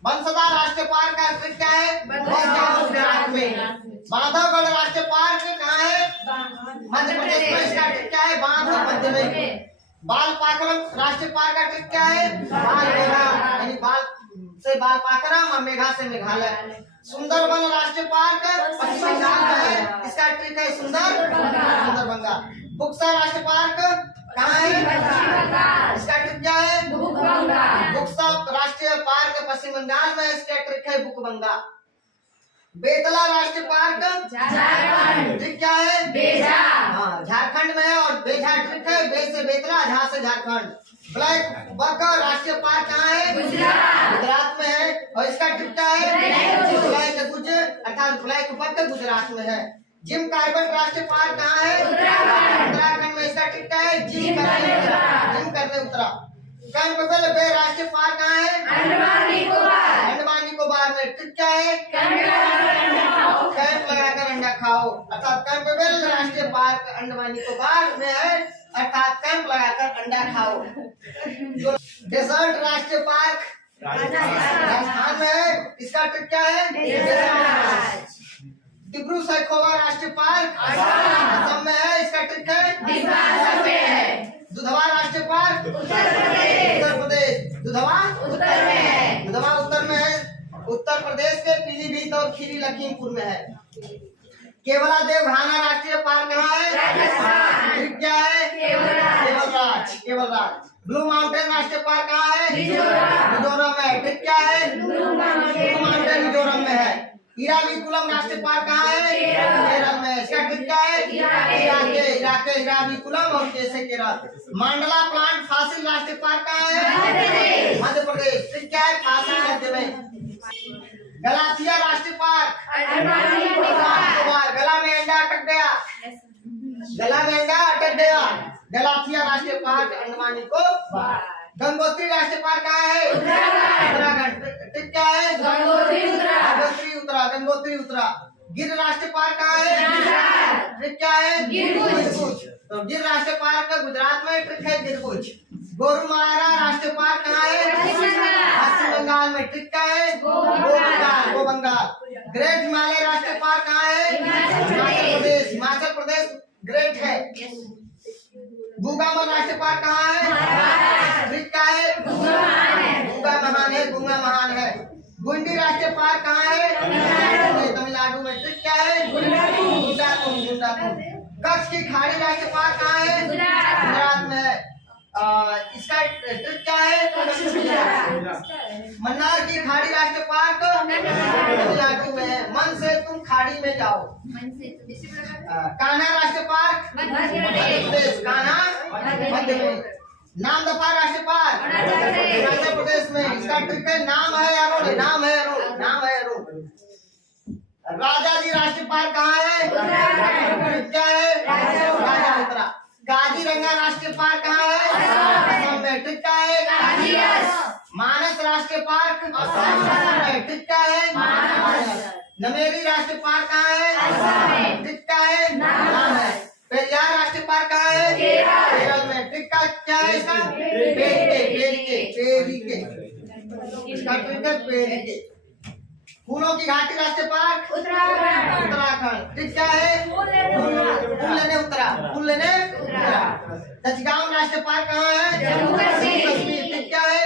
बंसदा राष्ट्रीय पार्क का ट्रिप क्या है? गुजरात में। बांधवगढ़ राष्ट्रीय पार्क कहाँ है? मध्य प्रदेश में। इसका ट्रिप क्या है? बांध मध्य में। बालपाखरम राष्ट्रीय पार्क का ट्रिप क्या है? यानी बाल से बालपाखरम और मेघा से मेघालय। सुंदरबन राष्ट्रीय पार्क पश्चिम बंगाल में है। इसका ट्रिप है सुंदरबंगा। बुक्सा राष्ट्रीय पार्क कहाँ है? इसका ट्रिप क्या है? बुक्सा राष्ट्रीय पार्क पश्चिम बंगाल में। इसका ट्रिप है बुकबंगा। बेतला राष्ट्रीय पार्क ट्रिप क्या है? हाँ झारखंड में है। और बेझा ट्रिप है। बे से बेतला, झा से झारखंड। ब्लैक बक राष्ट्रीय पार्क कहाँ है? गुजरात में है। और इसका ट्रिप क्या है? ब्लैक गुज, अर्थात ब्लैक बक गुजरात में है। जिम कार्बेट राष्ट्रीय पार्क कहाँ है? उत्तराखंड में। इसका ट्रिप क्या है? जिम करने उतरा। कैंपबेल बे राष्ट्रीय पार्क कहाँ है? अंडमान निकोबार में। ट्रिप क्या है? कैंप लगाकर अंडा खाओ, अर्थात कैंपबेल राष्ट्रीय पार्क अंडमान निकोबार में है, अर्थात कैंप लगाकर अंडा खाओ। डेजर्ट राष्ट्रीय पार्क राजस्थान में है। इसका ट्रिप क्या है? डिब्रू सैखोवा राष्ट्रीय पार्क असम में है। इसका ट्रिप है? दुधवा राष्ट्रीय पार्क उत्तर प्रदेश। दुधवा उत्तर में है। उत्तर प्रदेश के पीलीभीत और खीरी लखीमपुर में है। केवला देवघाना राष्ट्रीय पार्क कहाँ है? ट्रिप क्या है? केवलराज। ब्लू माउंटेन राष्ट्रीय पार्क कहाँ है? मिजोरम में। ट्रिप क्या है? ब्लू माउंटेन मिजोरम में है। इराविकुलम राष्ट्रीय पार्क कहाँ है? केरल में। इसका ट्रिप क्या है? इराक के इराविकुलम और कैसे केरल। मंडला प्लांट फासिल राष्ट्रीय पार्क कहाँ है? मध्य प्रदेश। ट्रिप क्या है? फासिल मध्य में। गलाथिया राष्ट्रीय पार्क गला में अंडा अटक गया। गलाथिया राष्ट्रीय पार्क अंडमान निकोबार। गंगोत्री राष्ट्रीय पार्क कहाँ है? उत्तराखंड। ट्रिप क्या है? गंगोत्री उत्तरा। गिर राष्ट्रीय पार्क कहाँ है? ट्रिप क्या है? गिरबुज। तो गिर राष्ट्रीय पार्क गुजरात में। ट्रिप है गिरबुज। गोरुमारा राष्ट्रीय पार्क कहाँ है? पश्चिम बंगाल में। ट्रिप क्या है? गो बंगाल। ग्रेट हिमालय राष्ट्रीय पार्क कहाँ है? हिमाचल प्रदेश ग्रेट है। गुंगा राष्ट्रीय पार्क कहाँ है? ट्रिप क्या है? गुंगा महान है। गुंडी राष्ट्रीय पार्क कहाँ है? तमिलनाडु में। ट्रिप क्या है? गुंडाकुंड। कच्छ की खाड़ी राष्ट्रीय पार्क कहाँ है? गुजरात में है। इसका ट्रिप क्या है? मन्नार की खाड़ी राष्ट्रीय पार्क तमिलनाडु में है। मन से तुम खाड़ी में जाओ। कान्हा राष्ट्रीय पार्क मध्य प्रदेश। कान्हा मध्य प्रदेश। नामदफा राष्ट्रीय पार्क मध्य प्रदेश में। इसका ट्रिप है नाम है अरुण। राजा जी राष्ट्रीय पार्क कहाँ है? ट्रिप क्या है? राजा उत्तरा। काजीरंगा राष्ट्रीय पार्क कहाँ है? असम में। ट्रिप क्या है? मानस राष्ट्रीय पार्क असम में। ट्रिप क्या है? नमेरी राष्ट्रीय पार्क कहाँ है? ट्रिप क्या है? पेरियार राष्ट्रीय पार्क कहाँ है? केरल में। ट्रिप का क्या है? इसका पेरिके। फूलों की घाटी राष्ट्रीय पार्क उत्तराखंड। ट्रिप क्या है? फूल लेने उतरा। दचगांव राष्ट्रीय पार्क कहाँ है? जम्मू कश्मीर। ट्रिप क्या है?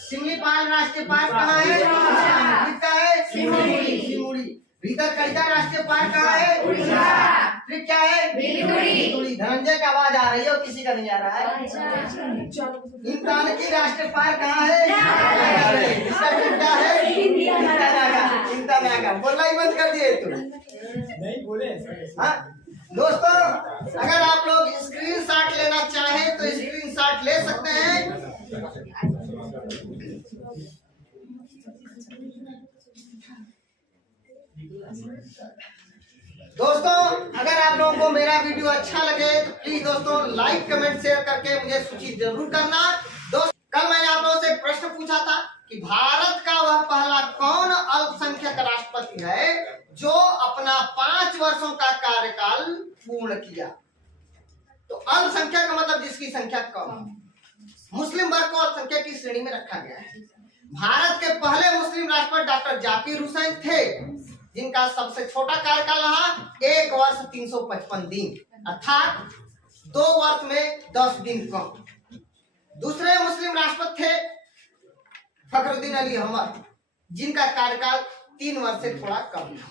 सिमलीपाल राष्ट्रीय पार्क कहाँ है? ट्रिप क्या है? सिमुड़ी। भीतरकनिका राष्ट्रीय पार्क कहाँ है? ट्रिप क्या है? धनंजय का आवाज आ रही है और किसी का नहीं आ रहा है। इंद्रावती राष्ट्रीय पार्क कहाँ है? इसका ट्रिप क्या है? इंतनागा। बोलना ही बंद कर दिए तुम। नहीं बोले। हाँ दोस्तों, अगर आप लोग स्क्रीनशॉट लेना चाहें तो स्क्रीनशॉट ले सकते हैं। दोस्तों अगर आप लोगों को मेरा वीडियो अच्छा लगे तो प्लीज दोस्तों लाइक कमेंट शेयर करके मुझे सूचित जरूर करना। दोस्तों कल मैंने आप लोगों से प्रश्न पूछा था कि भारत का वह पहला कौन अल्पसंख्यक राष्ट्रपति है जो अपना 5 वर्षों का कार्यकाल पूर्ण किया। तो अल्पसंख्यक का मतलब जिसकी संख्या कम, मुस्लिम वर्ग को अल्पसंख्यक की श्रेणी में रखा गया है। भारत के पहले मुस्लिम राष्ट्रपति डॉक्टर जाकिर हुसैन थे जिनका सबसे छोटा कार्यकाल रहा 1 वर्ष 355 दिन अर्थात 2 वर्ष में 10 दिन कम। दूसरे मुस्लिम राष्ट्रपति थे फखरुद्दीन अली अहमद जिनका कार्यकाल 3 वर्ष से थोड़ा कम था।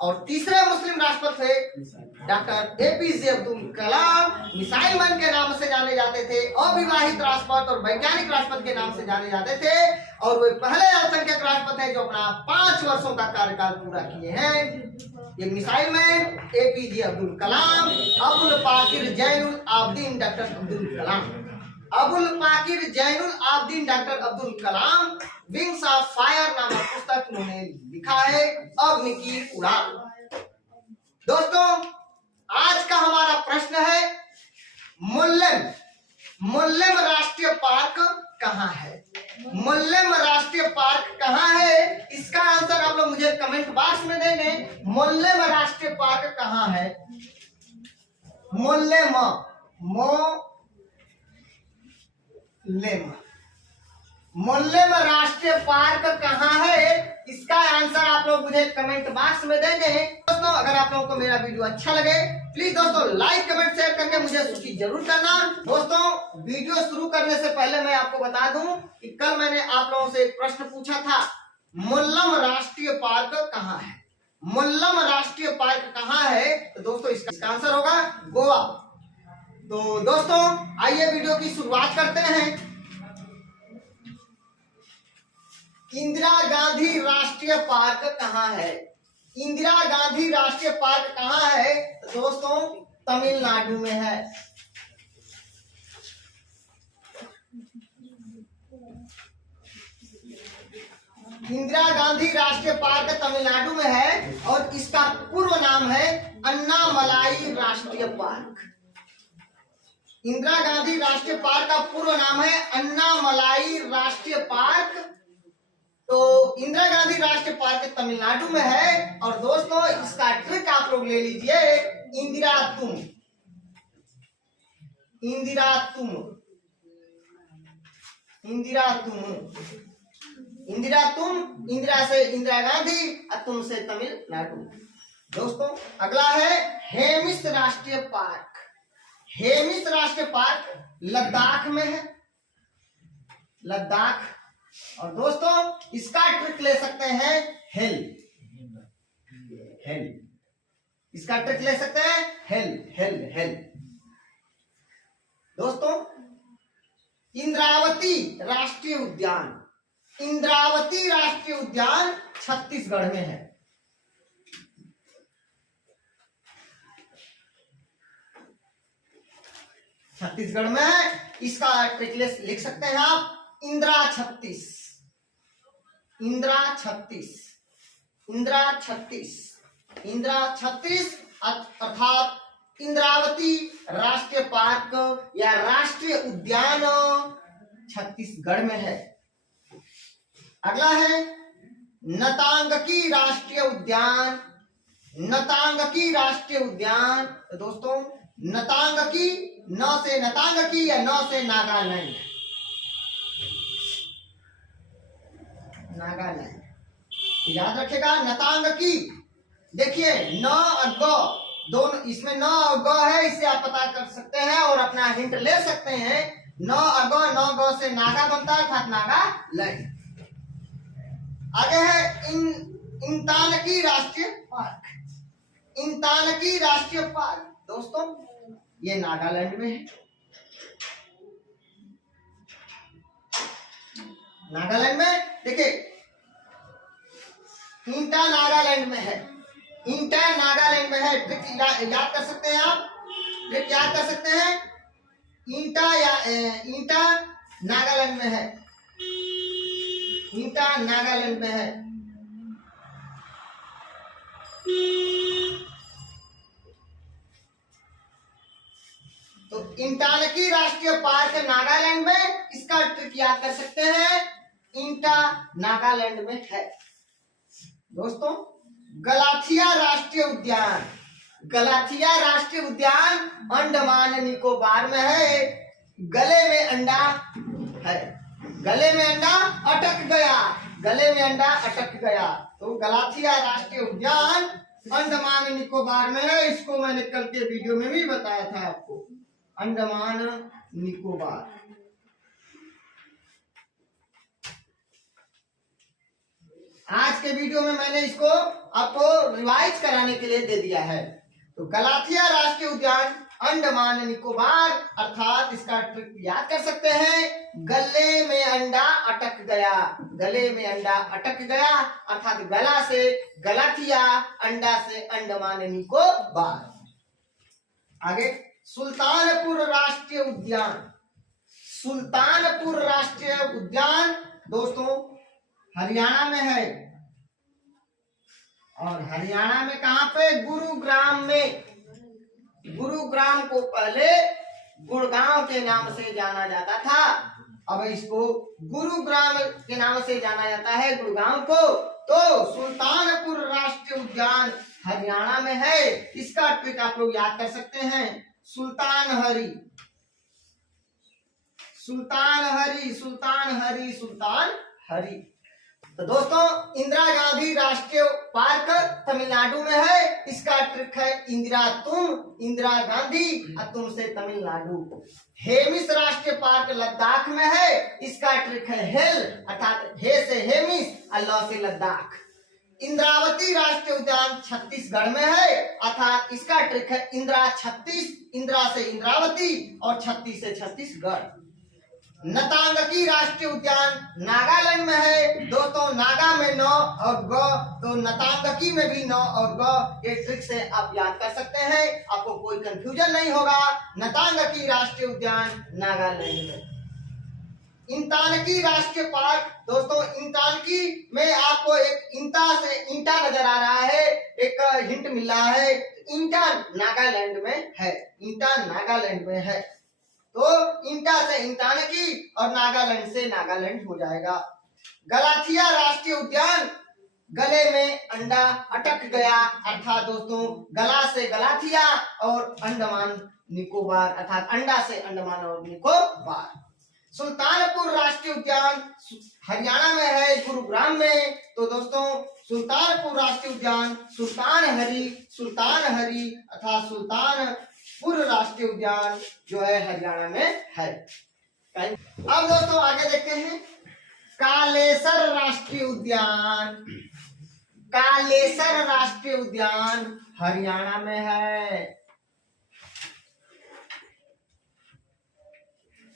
और तीसरे मुस्लिम राष्ट्रपति थे doctor APJ Abdul Kalam, missile man के नाम से जाने जाते थे, अविवाहित राष्ट्रपति और वैज्ञानिक राष्ट्रपति के नाम से जाने जाते थे। और वे पहले अल्पसंख्यक राष्ट्रपति हैं जो अपना 5 वर्षों का कार्यकाल पूरा किए हैं। ये missile man APJ Abdul Kalam, Abul Pakir Zainul Abedin doctor Abdul Kalam, Abul Pakir Zainul Abedin doctor Abdul Kalam wings of fire नामक पुस्तक उन्होंने लिखा है, अग्नि की उड़ान। दोस्तों आज का हमारा प्रश्न है मुल्लेम राष्ट्रीय पार्क कहाँ है। मुल्लेम राष्ट्रीय पार्क कहाँ है इसका आंसर आप लोग मुझे कमेंट बॉक्स में देंगे। मुल्लेम राष्ट्रीय पार्क कहाँ है। मुल्लेम राष्ट्रीय पार्क कहाँ है इसका आंसर आप लोग मुझे कमेंट बॉक्स में देंगे। दोस्तों अगर आप लोगों को मेरा वीडियो अच्छा लगे प्लीज दोस्तों लाइक कमेंट शेयर करके मुझे सूचित जरूर करना। दोस्तों वीडियो शुरू करने से पहले मैं आपको बता दूं कि कल मैंने आप लोगों से एक प्रश्न पूछा था मुल्लेम राष्ट्रीय पार्क कहाँ है। मुल्लेम राष्ट्रीय पार्क कहाँ है तो दोस्तों इसका आंसर होगा गोवा। तो दोस्तों आइए वीडियो की शुरुआत करते हैं। इंदिरा गांधी राष्ट्रीय पार्क कहाँ है। इंदिरा गांधी राष्ट्रीय पार्क कहाँ है तो दोस्तों तमिलनाडु में है। इंदिरा गांधी राष्ट्रीय पार्क तमिलनाडु में है और इसका पूर्व नाम है अन्नामलाई राष्ट्रीय पार्क। इंदिरा गांधी राष्ट्रीय पार्क का पूर्व नाम है अन्नामलाई राष्ट्रीय पार्क। तो इंदिरा गांधी राष्ट्रीय पार्क तमिलनाडु में है। और दोस्तों इसका ट्रिक आप लोग ले लीजिए इंदिरा तुम इंदिरा से इंदिरा गांधी और तुम से तमिलनाडु। दोस्तों अगला है हेमिस राष्ट्रीय पार्क। हेमिस राष्ट्रीय पार्क लद्दाख में है, लद्दाख। और दोस्तों इसका ट्रिक ले सकते हैं हेल। इसका ट्रिक ले सकते हैं हेल। दोस्तों इंद्रावती राष्ट्रीय उद्यान, इंद्रावती राष्ट्रीय उद्यान छत्तीसगढ़ में है। छत्तीसगढ़ में है। इसका ट्रिक लिख सकते हैं आप इंदिरा छत्तीस अर्थात इंद्रावती राष्ट्रीय पार्क या राष्ट्रीय उद्यान छत्तीसगढ़ में है। अगला है नतांगकी राष्ट्रीय उद्यान। नतांगकी राष्ट्रीय उद्यान तो दोस्तों नतांगकी न से नतांगकी या न से नागालैंड, नागालैंड याद रखेगा। नतांगकी देखिए न और ग दोनों इसमें न और ग है, इससे आप पता कर सकते हैं और अपना हिंट ले सकते हैं। न और ग से नागा बनता है अर्थात नागालैंड। आगे है इंतानकी राष्ट्रीय पार्क। इंतानकी राष्ट्रीय पार्क दोस्तों ये नागालैंड में है। नागालैंड में देखिए इंटा नागालैंड में है, इंटा नागालैंड में है। ट्रिक याद कर सकते हैं आप, ट्रिक याद कर सकते हैं। इंटा नागालैंड में है, इंटा नागालैंड में है। तो इंटानकी राष्ट्रीय पार्क नागालैंड में, इसका ट्रिक याद कर सकते हैं, इंटा नागालैंड में है। दोस्तों गलाथिया राष्ट्रीय उद्यान, गलाथिया राष्ट्रीय उद्यान अंडमान निकोबार में है। गले में अंडा है, गले में अंडा अटक गया, गले में अंडा अटक गया। तो गलाथिया राष्ट्रीय उद्यान अंडमान निकोबार में है। इसको मैंने कल के वीडियो में भी बताया था आपको, अंडमान निकोबार। आज के वीडियो में मैंने इसको आपको रिवाइज कराने के लिए दे दिया है। तो गलाथिया राष्ट्रीय उद्यान अंडमान निकोबार, अर्थात इसका ट्रिक याद कर सकते हैं, गले में अंडा अटक गया, गले में अंडा अटक गया, अर्थात गला से गलाथिया, अंडा से अंडमान निकोबार। आगे सुल्तानपुर राष्ट्रीय उद्यान, सुल्तानपुर राष्ट्रीय उद्यान दोस्तों हरियाणा में है। और हरियाणा में कहां पे? गुरुग्राम में। गुरुग्राम को पहले गुड़गांव के नाम से जाना जाता था, अब इसको गुरुग्राम के नाम से जाना जाता है, गुड़गांव को। तो सुल्तानपुर राष्ट्रीय उद्यान हरियाणा में है। इसका ट्रिक आप लोग याद कर सकते हैं, सुल्तान हरी, सुल्तान हरी, सुल्तान हरी, सुल्तान हरी। तो दोस्तों इंदिरा गांधी राष्ट्रीय पार्क तमिलनाडु में है। इसका ट्रिक है इंदिरा तुम, इंदिरा गांधी, तुम से तमिलनाडु। हेमिस राष्ट्रीय पार्क लद्दाख में है। इसका ट्रिक है हेल, अर्थात हे से हेमिस, अल्लाह से लद्दाख। इंद्रावती राष्ट्रीय उद्यान छत्तीसगढ़ में है, अर्थात इसका ट्रिक है इंदिरा छत्तीस, इंदिरा से इंद्रावती और छत्तीस से छत्तीसगढ़। नतांगकी राष्ट्रीय उद्यान नागालैंड में है। दोस्तों नागा में नौ और ग, तो नतांगकी में भी नौ और ग। ये ट्रिक से आप याद कर सकते हैं, आपको कोई कंफ्यूजन नहीं होगा। नतांगकी राष्ट्रीय उद्यान नागालैंड में। इंटानकी राष्ट्रीय पार्क, दोस्तों इंटानकी में आपको एक इंटा से ईंटा नजर आ रहा है, एक हिंट मिल रहा है। इंटा नागालैंड में है, इंटा नागालैंड में है। तो इंटा से इंटानकी और नागालैंड से नागालैंड हो जाएगा। गलाथिया राष्ट्रीय उद्यान, गले में अंडा अटक गया, अर्थात दोस्तों गला से गलाथिया और अंडमान निकोबार, अर्थात अंडा से अंडमान और निकोबार। सुल्तानपुर राष्ट्रीय उद्यान हरियाणा में है, गुरुग्राम में। तो दोस्तों सुल्तानपुर राष्ट्रीय उद्यान सुल्तान हरी, सुल्तान हरी अर्थात सुल्तानपुर राष्ट्रीय उद्यान जो है हरियाणा में है। अब दोस्तों आगे देखते हैं कालेसर राष्ट्रीय उद्यान। कालेसर राष्ट्रीय उद्यान हरियाणा में है।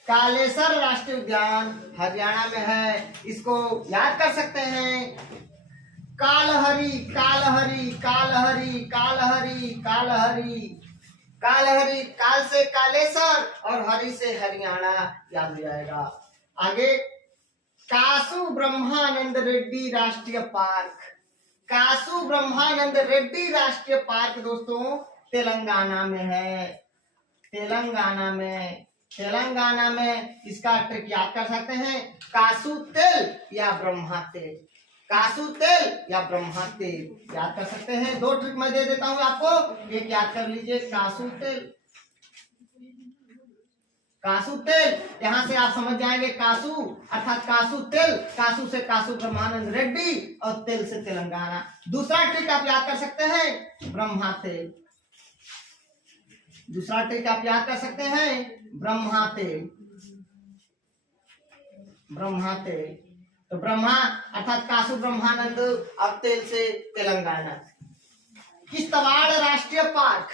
कालेसर राष्ट्रीय उद्यान हरियाणा में है। इसको याद कर सकते हैं, कालहरी, कालहरी, कालहरी, कालहरी, कालहरी, कालहरी, काल से कालेसर और हरि से हरियाणा याद हो जाएगा। आगे कासु ब्रह्मानंद रेड्डी राष्ट्रीय पार्क। कासु ब्रह्मानंद रेड्डी राष्ट्रीय पार्क दोस्तों तेलंगाना में है। तेलंगाना में, तेलंगाना में इसका ट्रिक याद कर सकते हैं, कासु तेल या ब्रह्मा तेल, कासु तेल या ब्रह्मा तेल याद कर सकते हैं। दो ट्रिक मैं दे देता हूं आपको, एक याद कर लीजिए, कासु तेल, कासु तेल, यहां से आप समझ जाएंगे कासु अर्थात कासु तेल, कासु से कासु ब्रह्मानंद रेड्डी और तेल से तेलंगाना। दूसरा ट्रिक आप याद कर सकते हैं ब्रह्मा तेल, दूसरा ट्रिक आप याद कर सकते हैं ब्रह्मा तेल, ब्रह्मा तेल। तो ब्रह्मा अर्थात कासु ब्रह्मानंद और तेल से तेलंगाना। किश्तवाड़ राष्ट्रीय पार्क,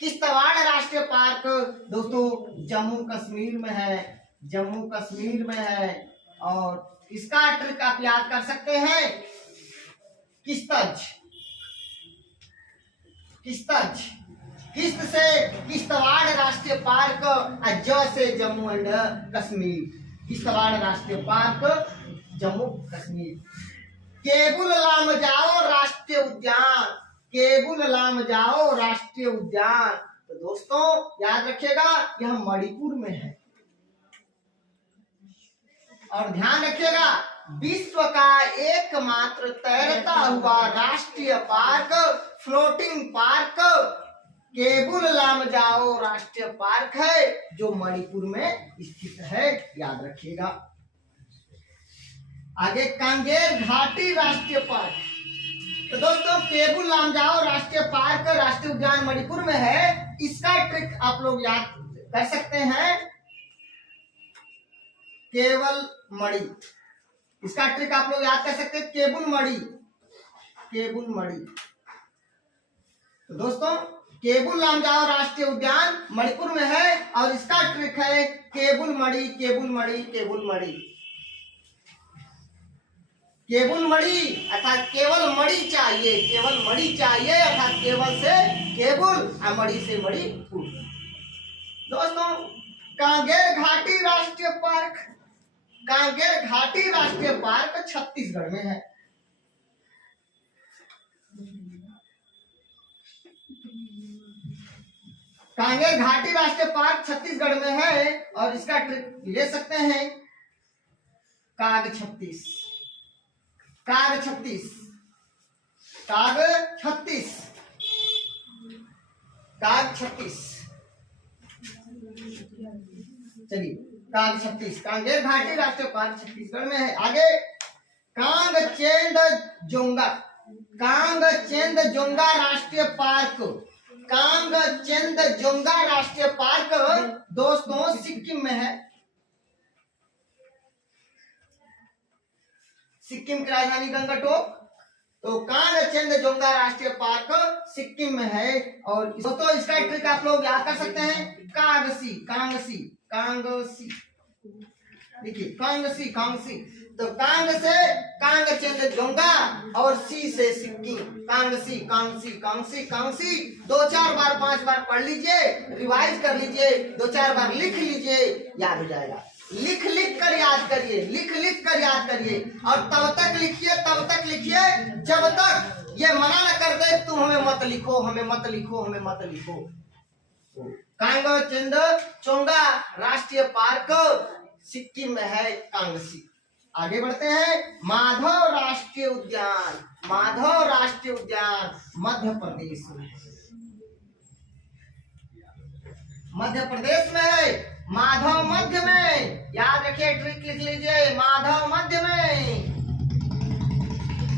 किश्तवाड़ राष्ट्रीय पार्क दोस्तों जम्मू कश्मीर में है, जम्मू कश्मीर में है। और इसका ट्रिक आप याद कर सकते हैं किस्तज, किस्तज, किस्त से किश्तवाड़ राष्ट्रीय पार्क, ज से जम्मू एंड कश्मीर, किश्तवाड़ राष्ट्रीय पार्क जम्मू कश्मीर। केबुल लामजाओ राष्ट्रीय उद्यान, केबुल लामजाओ राष्ट्रीय उद्यान। तो दोस्तों याद रखिएगा यह मणिपुर में है। और ध्यान रखिएगा विश्व का एकमात्र तैरता हुआ राष्ट्रीय park, floating park Keibul Lamjao राष्ट्रीय पार्क है, जो मणिपुर में स्थित है, याद रखिएगा। आगे कांगेर घाटी राष्ट्रीय पार्क। तो दोस्तों केबुल लामजाओ राष्ट्रीय पार्क राष्ट्रीय उद्यान मणिपुर में है। इसका ट्रिक आप लोग याद कर सकते हैं, केवल मणि। इसका ट्रिक आप लोग याद कर सकते हैं, केबुल मणि, केबुल मणि। तो दोस्तों केबुल लामजाओ राष्ट्रीय उद्यान मणिपुर में है और इसका ट्रिक है केबुल मणि, केबुल मणि, केबुल मणि। केबुल मणि अर्थात केवल मणि चाहिए, केवल मणि चाहिए अर्थात केवल से केबुल और मणि से मणिपुर। दोस्तों कांगेर घाटी राष्ट्रीय पार्क, कांगेर घाटी राष्ट्रीय पार्क छत्तीसगढ़ में है। कांगेर घाटी राष्ट्रीय पार्क छत्तीसगढ़ में है और इसका ट्रिक ले सकते हैं काग 36, काग 36, काग 36, काग 36। चलिए काग 36 कांगेर घाटी राष्ट्रीय पार्क छत्तीसगढ़ में है। आगे कांग चेंद जोंगा, कांग चेंद जोंगा राष्ट्रीय पार्क, कांग चेंद जोंगा राष्ट्रीय पार्क दोस्तों सिक्किम में है। सिक्किम की राजधानी गंगटोक। तो कांग चेंद जोंगा राष्ट्रीय पार्क सिक्किम में है। और दोस्तों इसका ट्रिक आप लोग याद कर सकते हैं, कांगसी, कांगसी, कांगसी। देखिए कांगसी, कांगसी। तो कांग से कांग चेंद जोंगा और सी से सिक्किम, कांगसी, कांगसी, कांगसी, कांगसी। 2-4 बार 5 बार पढ़ लीजिए, रिवाइज कर लीजिए, 2-4 बार लिख लीजिए, याद हो जाएगा। लिख लिख कर याद करिए, लिख लिख कर याद करिए और तब तक लिखिए, तब तक लिखिए जब तक ये मना न कर दे तुम हमें मत लिखो, हमें मत लिखो, हमें मत लिखो। कांग चेंद जोंगा राष्ट्रीय पार्क सिक्किम में है, कांगसी। आगे बढ़ते हैं माधव राष्ट्रीय उद्यान, माधव राष्ट्रीय उद्यान मध्य प्रदेश में, मध्य प्रदेश में है। माधव मध्य में, याद रखिए ट्रिक लिख लीजिए, माधव मध्य में,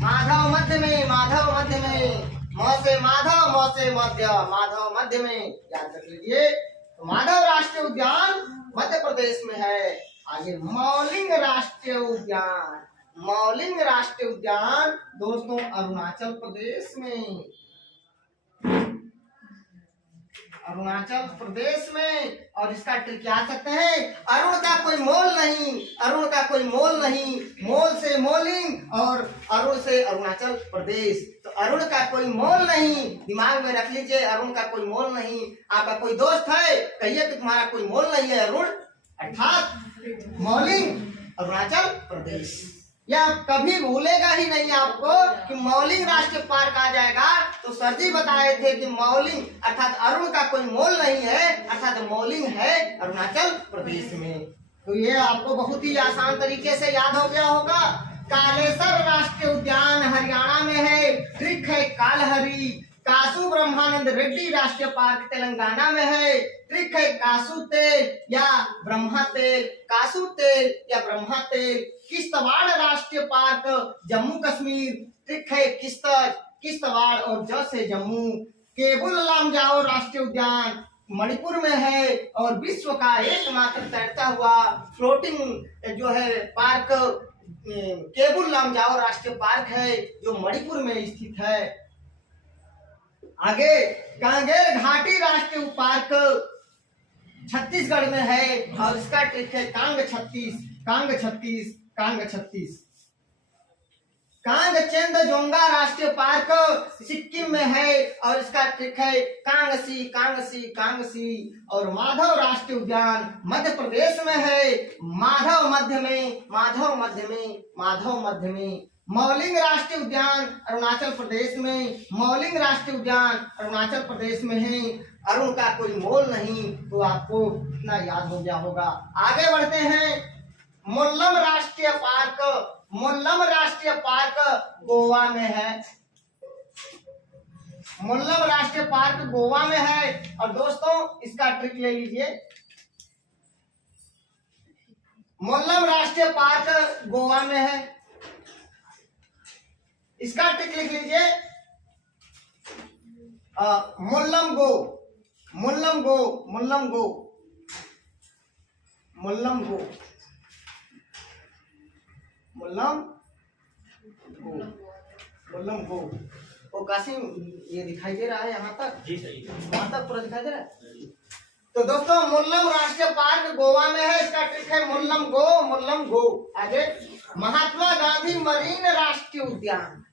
माधव मध्य में, माधव मध्य में, म से माधव, म से मध्य, माधव मध्य में, याद रख लीजिए। तो माधव राष्ट्रीय उद्यान मध्य प्रदेश में है। आगे मौलिंग राष्ट्रीय उद्यान, मौलिंग राष्ट्रीय उद्यान दोस्तों अरुणाचल प्रदेश में, अरुणाचल प्रदेश में। और इसका ट्रिक याद सकते हैं, अरुण का कोई मोल नहीं, अरुण का कोई मोल नहीं, मोल से मोलिंग और अरुण से अरुणाचल प्रदेश। तो अरुण का कोई मोल नहीं, दिमाग में रख लीजिए, अरुण का कोई मोल नहीं। आपका कोई दोस्त है, कहिए कि तुम्हारा कोई मोल नहीं है अरुण, अर्थात मौलिंग अरुणाचल प्रदेश। यह कभी भूलेगा ही नहीं आपको कि मौलिंग राष्ट्रीय पार्क आ जाएगा। तो सर जी बताए थे कि मौलिंग अर्थात अरुण का कोई मोल नहीं है, अर्थात मौलिंग है अरुणाचल प्रदेश में। तो ये आपको बहुत ही आसान तरीके से याद हो गया होगा। कालेसर राष्ट्रीय उद्यान हरियाणा में है, ट्रिक है कालहरी। कासू ब्रह्मानंद रेड्डी राष्ट्रीय पार्क तेलंगाना में है, ट्रिक है कासू तेल या ब्रह्मा तेल, कासू तेल या ब्रह्मा तेल। किश्तवाड़ राष्ट्रीय पार्क जम्मू कश्मीर, ट्रिक है किश्तवाड़ और ज से जम्मू। केबुल लामजाओ राष्ट्रीय उद्यान मणिपुर में है और विश्व का एकमात्र तैरता हुआ फ्लोटिंग जो है पार्क केबुल लामजाओ राष्ट्रीय पार्क है, जो मणिपुर में स्थित है। आगे कांगेर घाटी राष्ट्रीय पार्क छत्तीसगढ़ में है और इसका ट्रिक है कांग 36, कांग 36, कांग 36। कांग चेंद जोंगा राष्ट्रीय पार्क सिक्किम में है और इसका ट्रिक है कांगसी, कांगसी, कांगसी। और माधव राष्ट्रीय उद्यान मध्य प्रदेश में है, माधव मध्य में, माधव मध्य में, माधव मध्य में, मौलिंग राष्ट्रीय उद्यान अरुणाचल प्रदेश में, मौलिंग राष्ट्रीय उद्यान अरुणाचल प्रदेश में है। अरुण का कोई मोल नहीं, तो आपको इतना याद हो गया होगा। आगे बढ़ते हैं। मोल्लम राष्ट्रीय पार्क, मोल्लम राष्ट्रीय पार्क गोवा में है। मोल्लम राष्ट्रीय पार्क गोवा में है। और दोस्तों इसका ट्रिक ले लीजिए। मोल्लम राष्ट्रीय पार्क गोवा में है, इसका ट्रिक लिख लीजिए। मुल्लम गो, मुल्लम गो, मुल्लम गो, मुल्लम गो, मुल्लम गो, मुल्लम गो। ओ कासिम, ये दिखाई दे रहा है यहाँ तक? जी सही, वहां तक पूरा दिखाई दे रहा है। तो दोस्तों मुल्लम राष्ट्रीय पार्क गोवा में है, इसका ट्रिक है मुल्लम गो, मुल्लम गो। आगे महात्मा गांधी मरीन राष्ट्रीय उद्यान,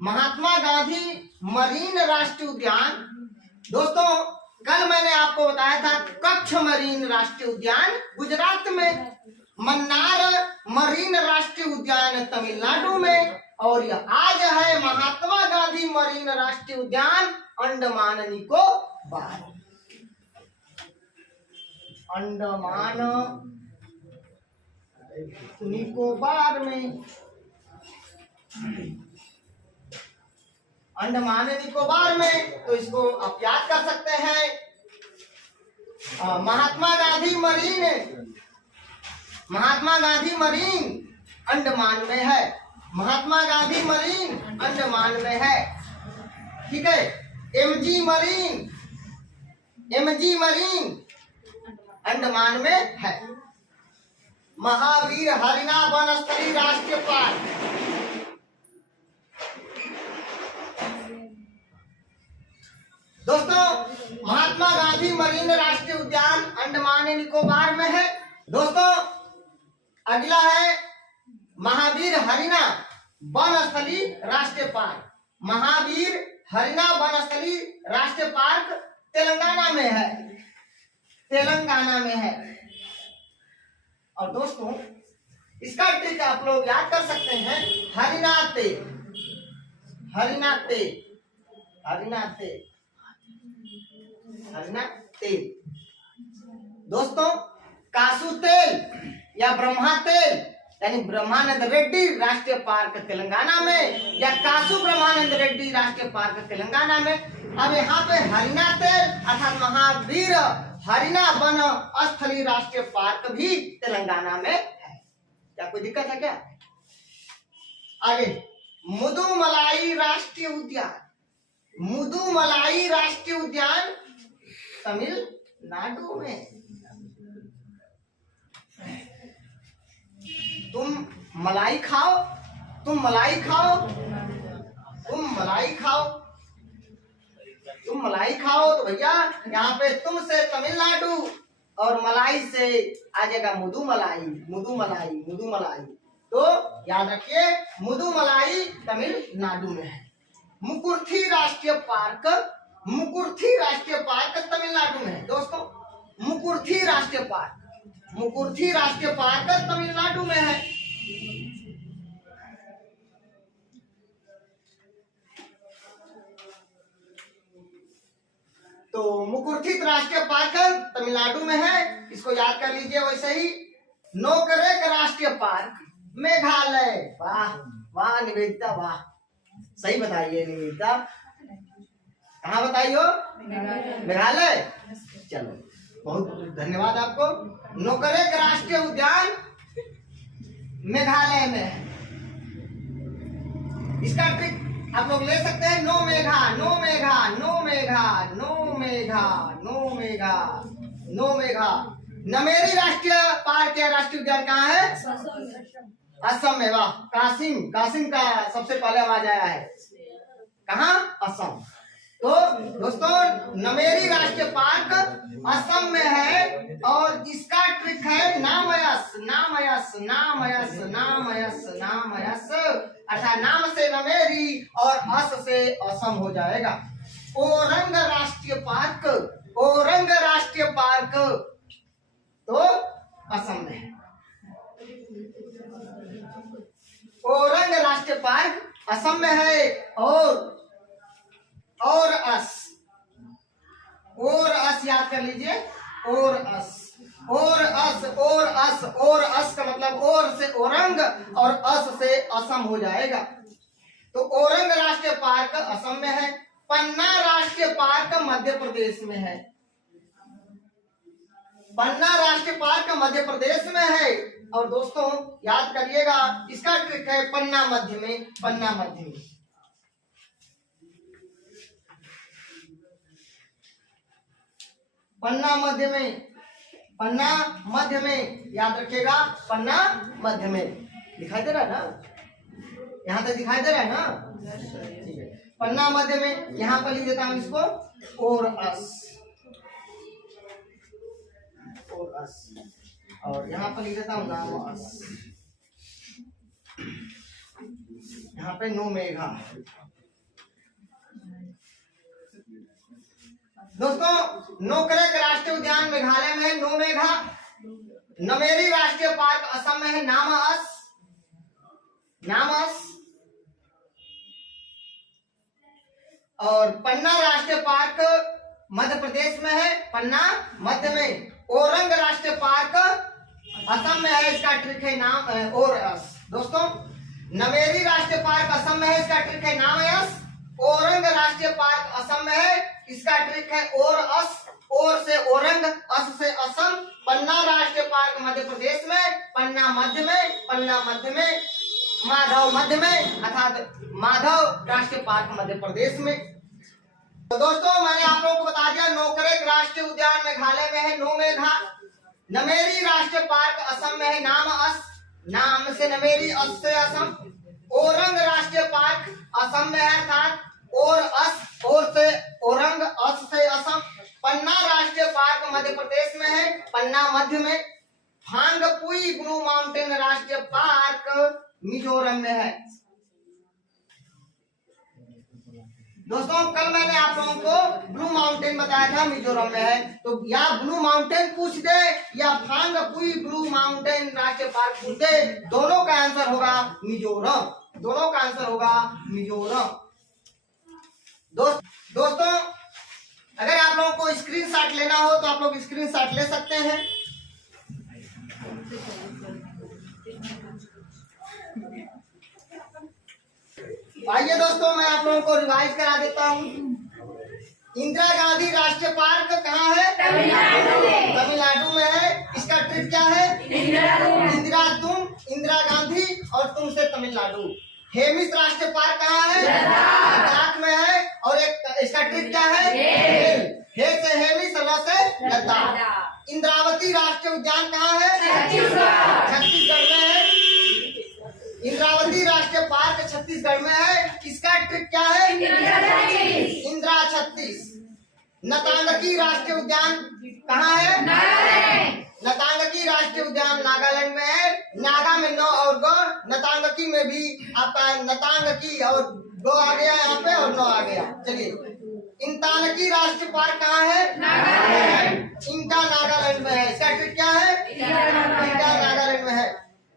महात्मा गांधी मरीन राष्ट्रीय उद्यान। दोस्तों कल मैंने आपको बताया था कच्छ मरीन राष्ट्रीय उद्यान गुजरात में, मन्नार मरीन राष्ट्रीय उद्यान तमिलनाडु में, और यह आज है महात्मा गांधी मरीन राष्ट्रीय उद्यान अंडमान निकोबार, अंडमान निकोबार में, अंडमान निकोबार में। तो इसको आप याद कर सकते हैं। महात्मा गांधी मरीन, महात्मा गांधी मरीन अंडमान में है, महात्मा गांधी मरीन अंडमान में है। ठीक है। MG marine, MG marine Andaman में है। महावीर हरिना वनस्थली राष्ट्रीय पार्क, दोस्तों महात्मा गांधी मरीन राष्ट्रीय उद्यान अंडमान निकोबार में है। दोस्तों अगला है महावीर हरिना वनस्थली राष्ट्रीय पार्क, महावीर हरिना वनस्थली राष्ट्रीय पार्क तेलंगाना में है, तेलंगाना में है। और दोस्तों इसका ट्रिक आप लोग याद कर सकते हैं। हरिनाते, हरिनाते, हरिनाते, हरिनाते। दोस्तों कासू तेल या ब्रह्मा तेल यानी ब्रह्मानंद रेड्डी राष्ट्रीय पार्क तेलंगाना में, या कासू ब्रह्मानंद रेड्डी राष्ट्रीय पार्क तेलंगाना में। अब यहाँ पे हरिना तेल अर्थात महावीर हरिना वन स्थली राष्ट्रीय पार्क भी तेलंगाना में है। क्या कोई दिक्कत है क्या? आगे मुदुमलाई राष्ट्रीय उद्यान, मुदुमलाई राष्ट्रीय उद्यान तमिलनाडु में। तुम मलाई खाओ, तुम मलाई खाओ, तुम मलाई खाओ, तुम मलाई खाओ। तो भैया यहाँ पे तुम से तमिलनाडु और मलाई से आ जाएगा मुदुमलाई, मुदुमलाई, मुदुमलाई। तो याद रखिए मुदुमलाई तमिलनाडु में है। मुकुर्थी राष्ट्रीय पार्क, मुकुर्थी राष्ट्रीय पार्क तमिलनाडु में है। दोस्तों मुकुर्थी राष्ट्रीय पार्क, मुकुर्थी राष्ट्रीय पार्क तमिलनाडु में है। तो मुकुर्थी राष्ट्रीय पार्क तमिलनाडु में है, इसको याद कर लीजिए। वैसे ही नोकरेक राष्ट्रीय पार्क मेघालय। वाह वाह निवेदिता, वाह सही बताइए निवेदिता, कहाँ बताइयो? मेघालय। चलो बहुत धन्यवाद आपको। नोकरेक राष्ट्रीय उद्यान मेघालय में है। इसका ट्रिक आप लोग ले सकते हैं। नो मेघा, नो मेघा, नो मेघा, नो मेघा, नो मेघा, नो मेघा। नमेरी राष्ट्रीय पार्क या राष्ट्रीय उद्यान कहाँ है? असम में। वाह कासिम, कासिम का सबसे पहले आवाज आया है। कहाँ? असम। तो दोस्तों नमेरी राष्ट्रीय पार्क असम में है, और इसका ट्रिक है नामयस, नामयस, नामयस, नामयस, नामयस, अर्थात नाम से नमेरी और अस से असम हो जाएगा। ओरंग राष्ट्रीय पार्क, ओरंग राष्ट्रीय पार्क तो असम में है। ओरंग राष्ट्रीय पार्क असम में है। और अस याद कर लीजिए, और अस का मतलब और से औरंग और अस से असम हो जाएगा। तो औरंग राष्ट्रीय पार्क असम में है। पन्ना राष्ट्रीय पार्क मध्य प्रदेश में है। पन्ना राष्ट्रीय पार्क मध्य प्रदेश में है। और दोस्तों याद करिएगा, इसका ट्रिक है पन्ना मध्य में। पन्ना मध्य में, पन्ना मध्य में, पन्ना मध्य में, याद रखिएगा, पन्ना मध्य में। दिखाई दे रहा है ना, यहाँ तक दिखाई दे रहा है ना, ठीक है। पन्ना मध्य में, यहाँ पर लिख देता हूं इसको और अस, और यहाँ पर लिख देता हूँ नाम अस। यहाँ पे नो मेघा। दोस्तों नोकरेक राष्ट्रीय उद्यान मेघालय में है, नो मेघा। नमेरी राष्ट्रीय पार्क असम में है, नामअस। और पन्ना राष्ट्रीय पार्क मध्य प्रदेश में है, पन्ना मध्य में। ओरंग राष्ट्रीय पार्क असम में है, इसका ट्रिक है नाम और अस। दोस्तों नमेरी राष्ट्रीय पार्क असम में है, इसका ट्रिक है नाम अस। ओरंग राष्ट्रीय पार्क असम में है, इसका ट्रिक है और अस। और से औरंग, अस से असम। पन्ना राष्ट्रीय पार्क मध्य प्रदेश में, पन्ना मध्य में, माधव मध्य में, अर्थात माधव राष्ट्रीय पार्क मध्य प्रदेश में। तो दोस्तों मैंने आप लोगों को बता दिया, नोकरेक राष्ट्रीय उद्यान मेघालय में है, नो मेघा। नमेरी राष्ट्रीय पार्क असम में है, नामअस। नाम से नमेरी, अस से असम। ओरंग राष्ट्रीय पार्क असम में है, अर्थात और अस, और से औरंग, अस से असम। पन्ना राष्ट्रीय पार्क मध्य प्रदेश में है, पन्ना मध्य में। फांगपुई ब्लू माउंटेन राष्ट्रीय पार्क मिजोरम में है। दोस्तों कल मैंने आप लोगों को ब्लू माउंटेन बताया था, मिजोरम में है। तो या ब्लू माउंटेन पूछ दे या फांगपुई ब्लू माउंटेन राष्ट्रीय पार्क पूछ दे, दोनों का आंसर होगा मिजोरम। दोनों का आंसर होगा मिजोरम। दोस्तों अगर आप लोगों को स्क्रीनशॉट लेना हो तो आप लोग स्क्रीनशॉट ले सकते हैं। आइए दोस्तों मैं आप लोगों को रिवाइज करा देता हूँ। इंदिरा गांधी राष्ट्रीय पार्क कहाँ है? तमिलनाडु में है। इसका ट्रिक क्या है? इंदिरा तुम, इंदिरा गांधी और तुम से तमिलनाडु। हेमिस राष्ट्रीय पार्क कहाँ है? लद्दाख में है। और एक इसका ट्रिक क्या है? हे से हेमिस, ल से लद्दाख। इंद्रावती राष्ट्रीय उद्यान कहाँ है? छत्तीसगढ़ में है। इंद्रावती राष्ट्रीय पार्क छत्तीसगढ़ में है। इसका ट्रिक क्या है? इंदिरा 36। नतांगकी राष्ट्रीय उद्यान कहाँ है? नतांगकी राष्ट्रीय उद्यान नागालैंड में है। नागा में नौ और गौ, नतांगकी में भी आपका नतांगकी और दो आ गया यहाँ पे और नौ आ गया। चलिए इंतानकी राष्ट्रीय पार्क कहाँ है? इंका नागालैंड में है। इसका ट्रिक क्या है? इंका नागालैंड में है।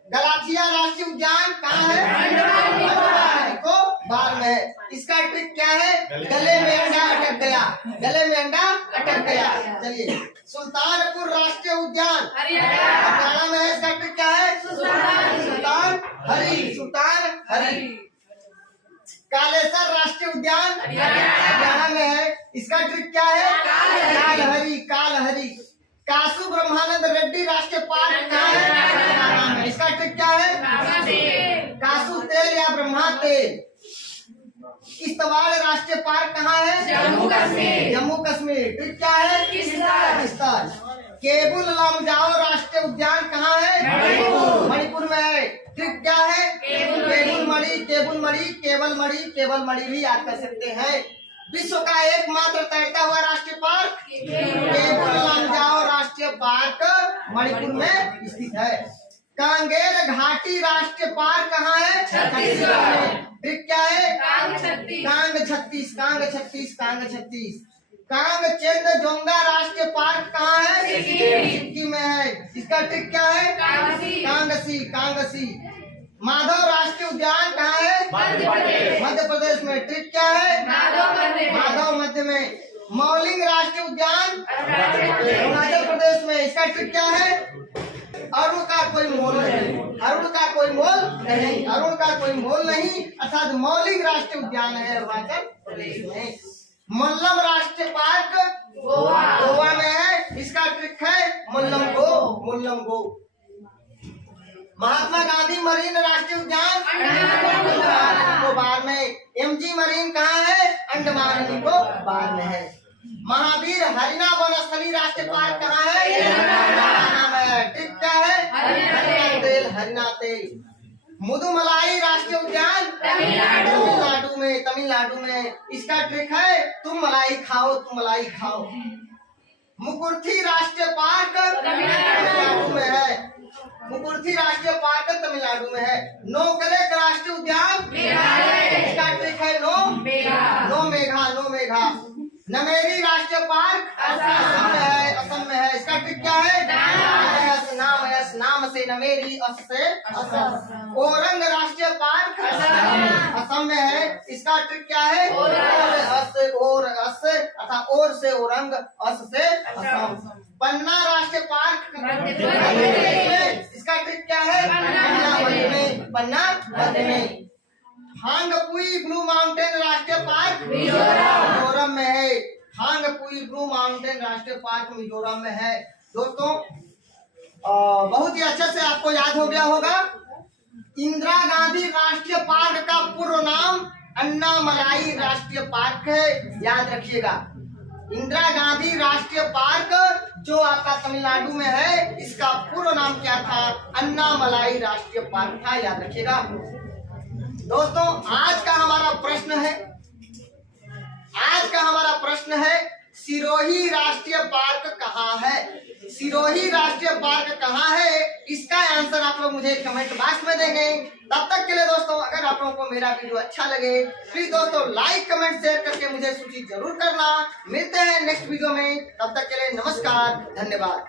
गलाथिया राष्ट्रीय उद्यान कहाँ है? को बार में है। इसका ट्रिक क्या है? गले में अंडा अटक गया, गले में अंडा अटक गया। चलिए सुल्तानपुर राष्ट्रीय उद्यान हरियाणा में है। इसका ट्रिक क्या है? सुल्तान हरी। कालेसर राष्ट्रीय उद्यान हरियाणा में है। इसका ट्रिक क्या है? कालहरी। कासु ब्रह्मानंद रेड्डी राष्ट्रीय पार्क कहाँ है? इसका ट्रिक क्या है? कासु तेल या ब्रह्मा तेल। किश्तवाड़ राष्ट्रीय पार्क कहाँ है? जम्मू कश्मीर। ट्रिक क्या है? किश्तवाड़। केबुल लामजाओ राष्ट्रीय उद्यान कहाँ है? मणिपुर में है। ट्रिक क्या है? केवल मणि भी याद कर सकते हैं। विश्व का एकमात्र तैरता हुआ राष्ट्रीय पार्क केबुल लामजाओ राष्ट्रीय पार्क मणिपुर में स्थित है। कांगेर घाटी राष्ट्रीय पार्क कहाँ है? छत्तीसगढ़ में। ट्रिक क्या है? कांग 36। कांगचेंजोंगा राष्ट्रीय पार्क कहाँ है? सिक्किम में है। इसका ट्रिक क्या है? कांगसी। माधव राष्ट्रीय उद्यान कहाँ है? मध्य प्रदेश में। ट्रिक क्या है? माधव मध्य में। मौलिंग राष्ट्रीय उद्यान अरुणाचल प्रदेश में। इसका ट्रिक क्या है? अरुण का कोई मोल नहीं, अरुण का कोई मोल नहीं, अरुण का कोई मोल नहीं, अर्थात मौलिक राष्ट्रीय उद्यान है अरुणाचल प्रदेश में। मल्लम राष्ट्रीय पार्क गोवा में है। इसका ट्रिक है मुल्लम गो। महात्मा गांधी मरीन राष्ट्रीय उद्यान अंडमान निकोबार में। एमजी मरीन कहाँ है? अंडमान निकोबार में है। महावीर हरिना वनस्थली राष्ट्रीय पार्क कहाँ है? हरियाणा में। ट्रिक क्या है? हरिना तेल। मुदुमलाई राष्ट्रीय उद्यान तमिलनाडु में। इसका ट्रिक है तुम मलाई खाओ। मुकुर्थी राष्ट्रीय पार्क तमिलनाडु में है। मुकुर्थी राष्ट्रीय पार्क तमिलनाडु में है। नोकरेक राष्ट्रीय उद्यान इसका ट्रिक है नो मेघा। नमेरी राष्ट्रीय पार्क असम में है। इसका ट्रिक क्या है? नाम से नमेरी, अस से असम। ओरंग राष्ट्रीय पार्क असम में है। इसका ट्रिक क्या है? अर्थात ओर से ओरंग, अस से असम। पन्ना राष्ट्रीय पार्क इसका ट्रिक क्या है? पन्ना मध्य में। हांगपुई ब्लू माउंटेन राष्ट्रीय पार्क मिजोरम में है। हांगपुई ब्लू माउंटेन राष्ट्रीय पार्क मिजोरम में है। दोस्तों बहुत ही अच्छे से आपको याद हो गया होगा। इंदिरा गांधी राष्ट्रीय पार्क का पूर्व नाम अन्नामलाई राष्ट्रीय पार्क है, याद रखिएगा। इंदिरा गांधी राष्ट्रीय पार्क जो आपका तमिलनाडु में है, इसका पूर्व नाम क्या था? अन्नामलाई राष्ट्रीय पार्क था, याद रखिएगा। दोस्तों आज का हमारा प्रश्न है सिरोही राष्ट्रीय पार्क कहाँ है? सिरोही राष्ट्रीय पार्क कहाँ है? इसका आंसर आप लोग मुझे कमेंट बॉक्स में देंगे। तब तक के लिए दोस्तों अगर आप लोगों को मेरा वीडियो अच्छा लगे प्लीज दोस्तों लाइक कमेंट शेयर करके मुझे सूचित जरूर करना। मिलते हैं नेक्स्ट वीडियो में, तब तक के लिए नमस्कार, धन्यवाद।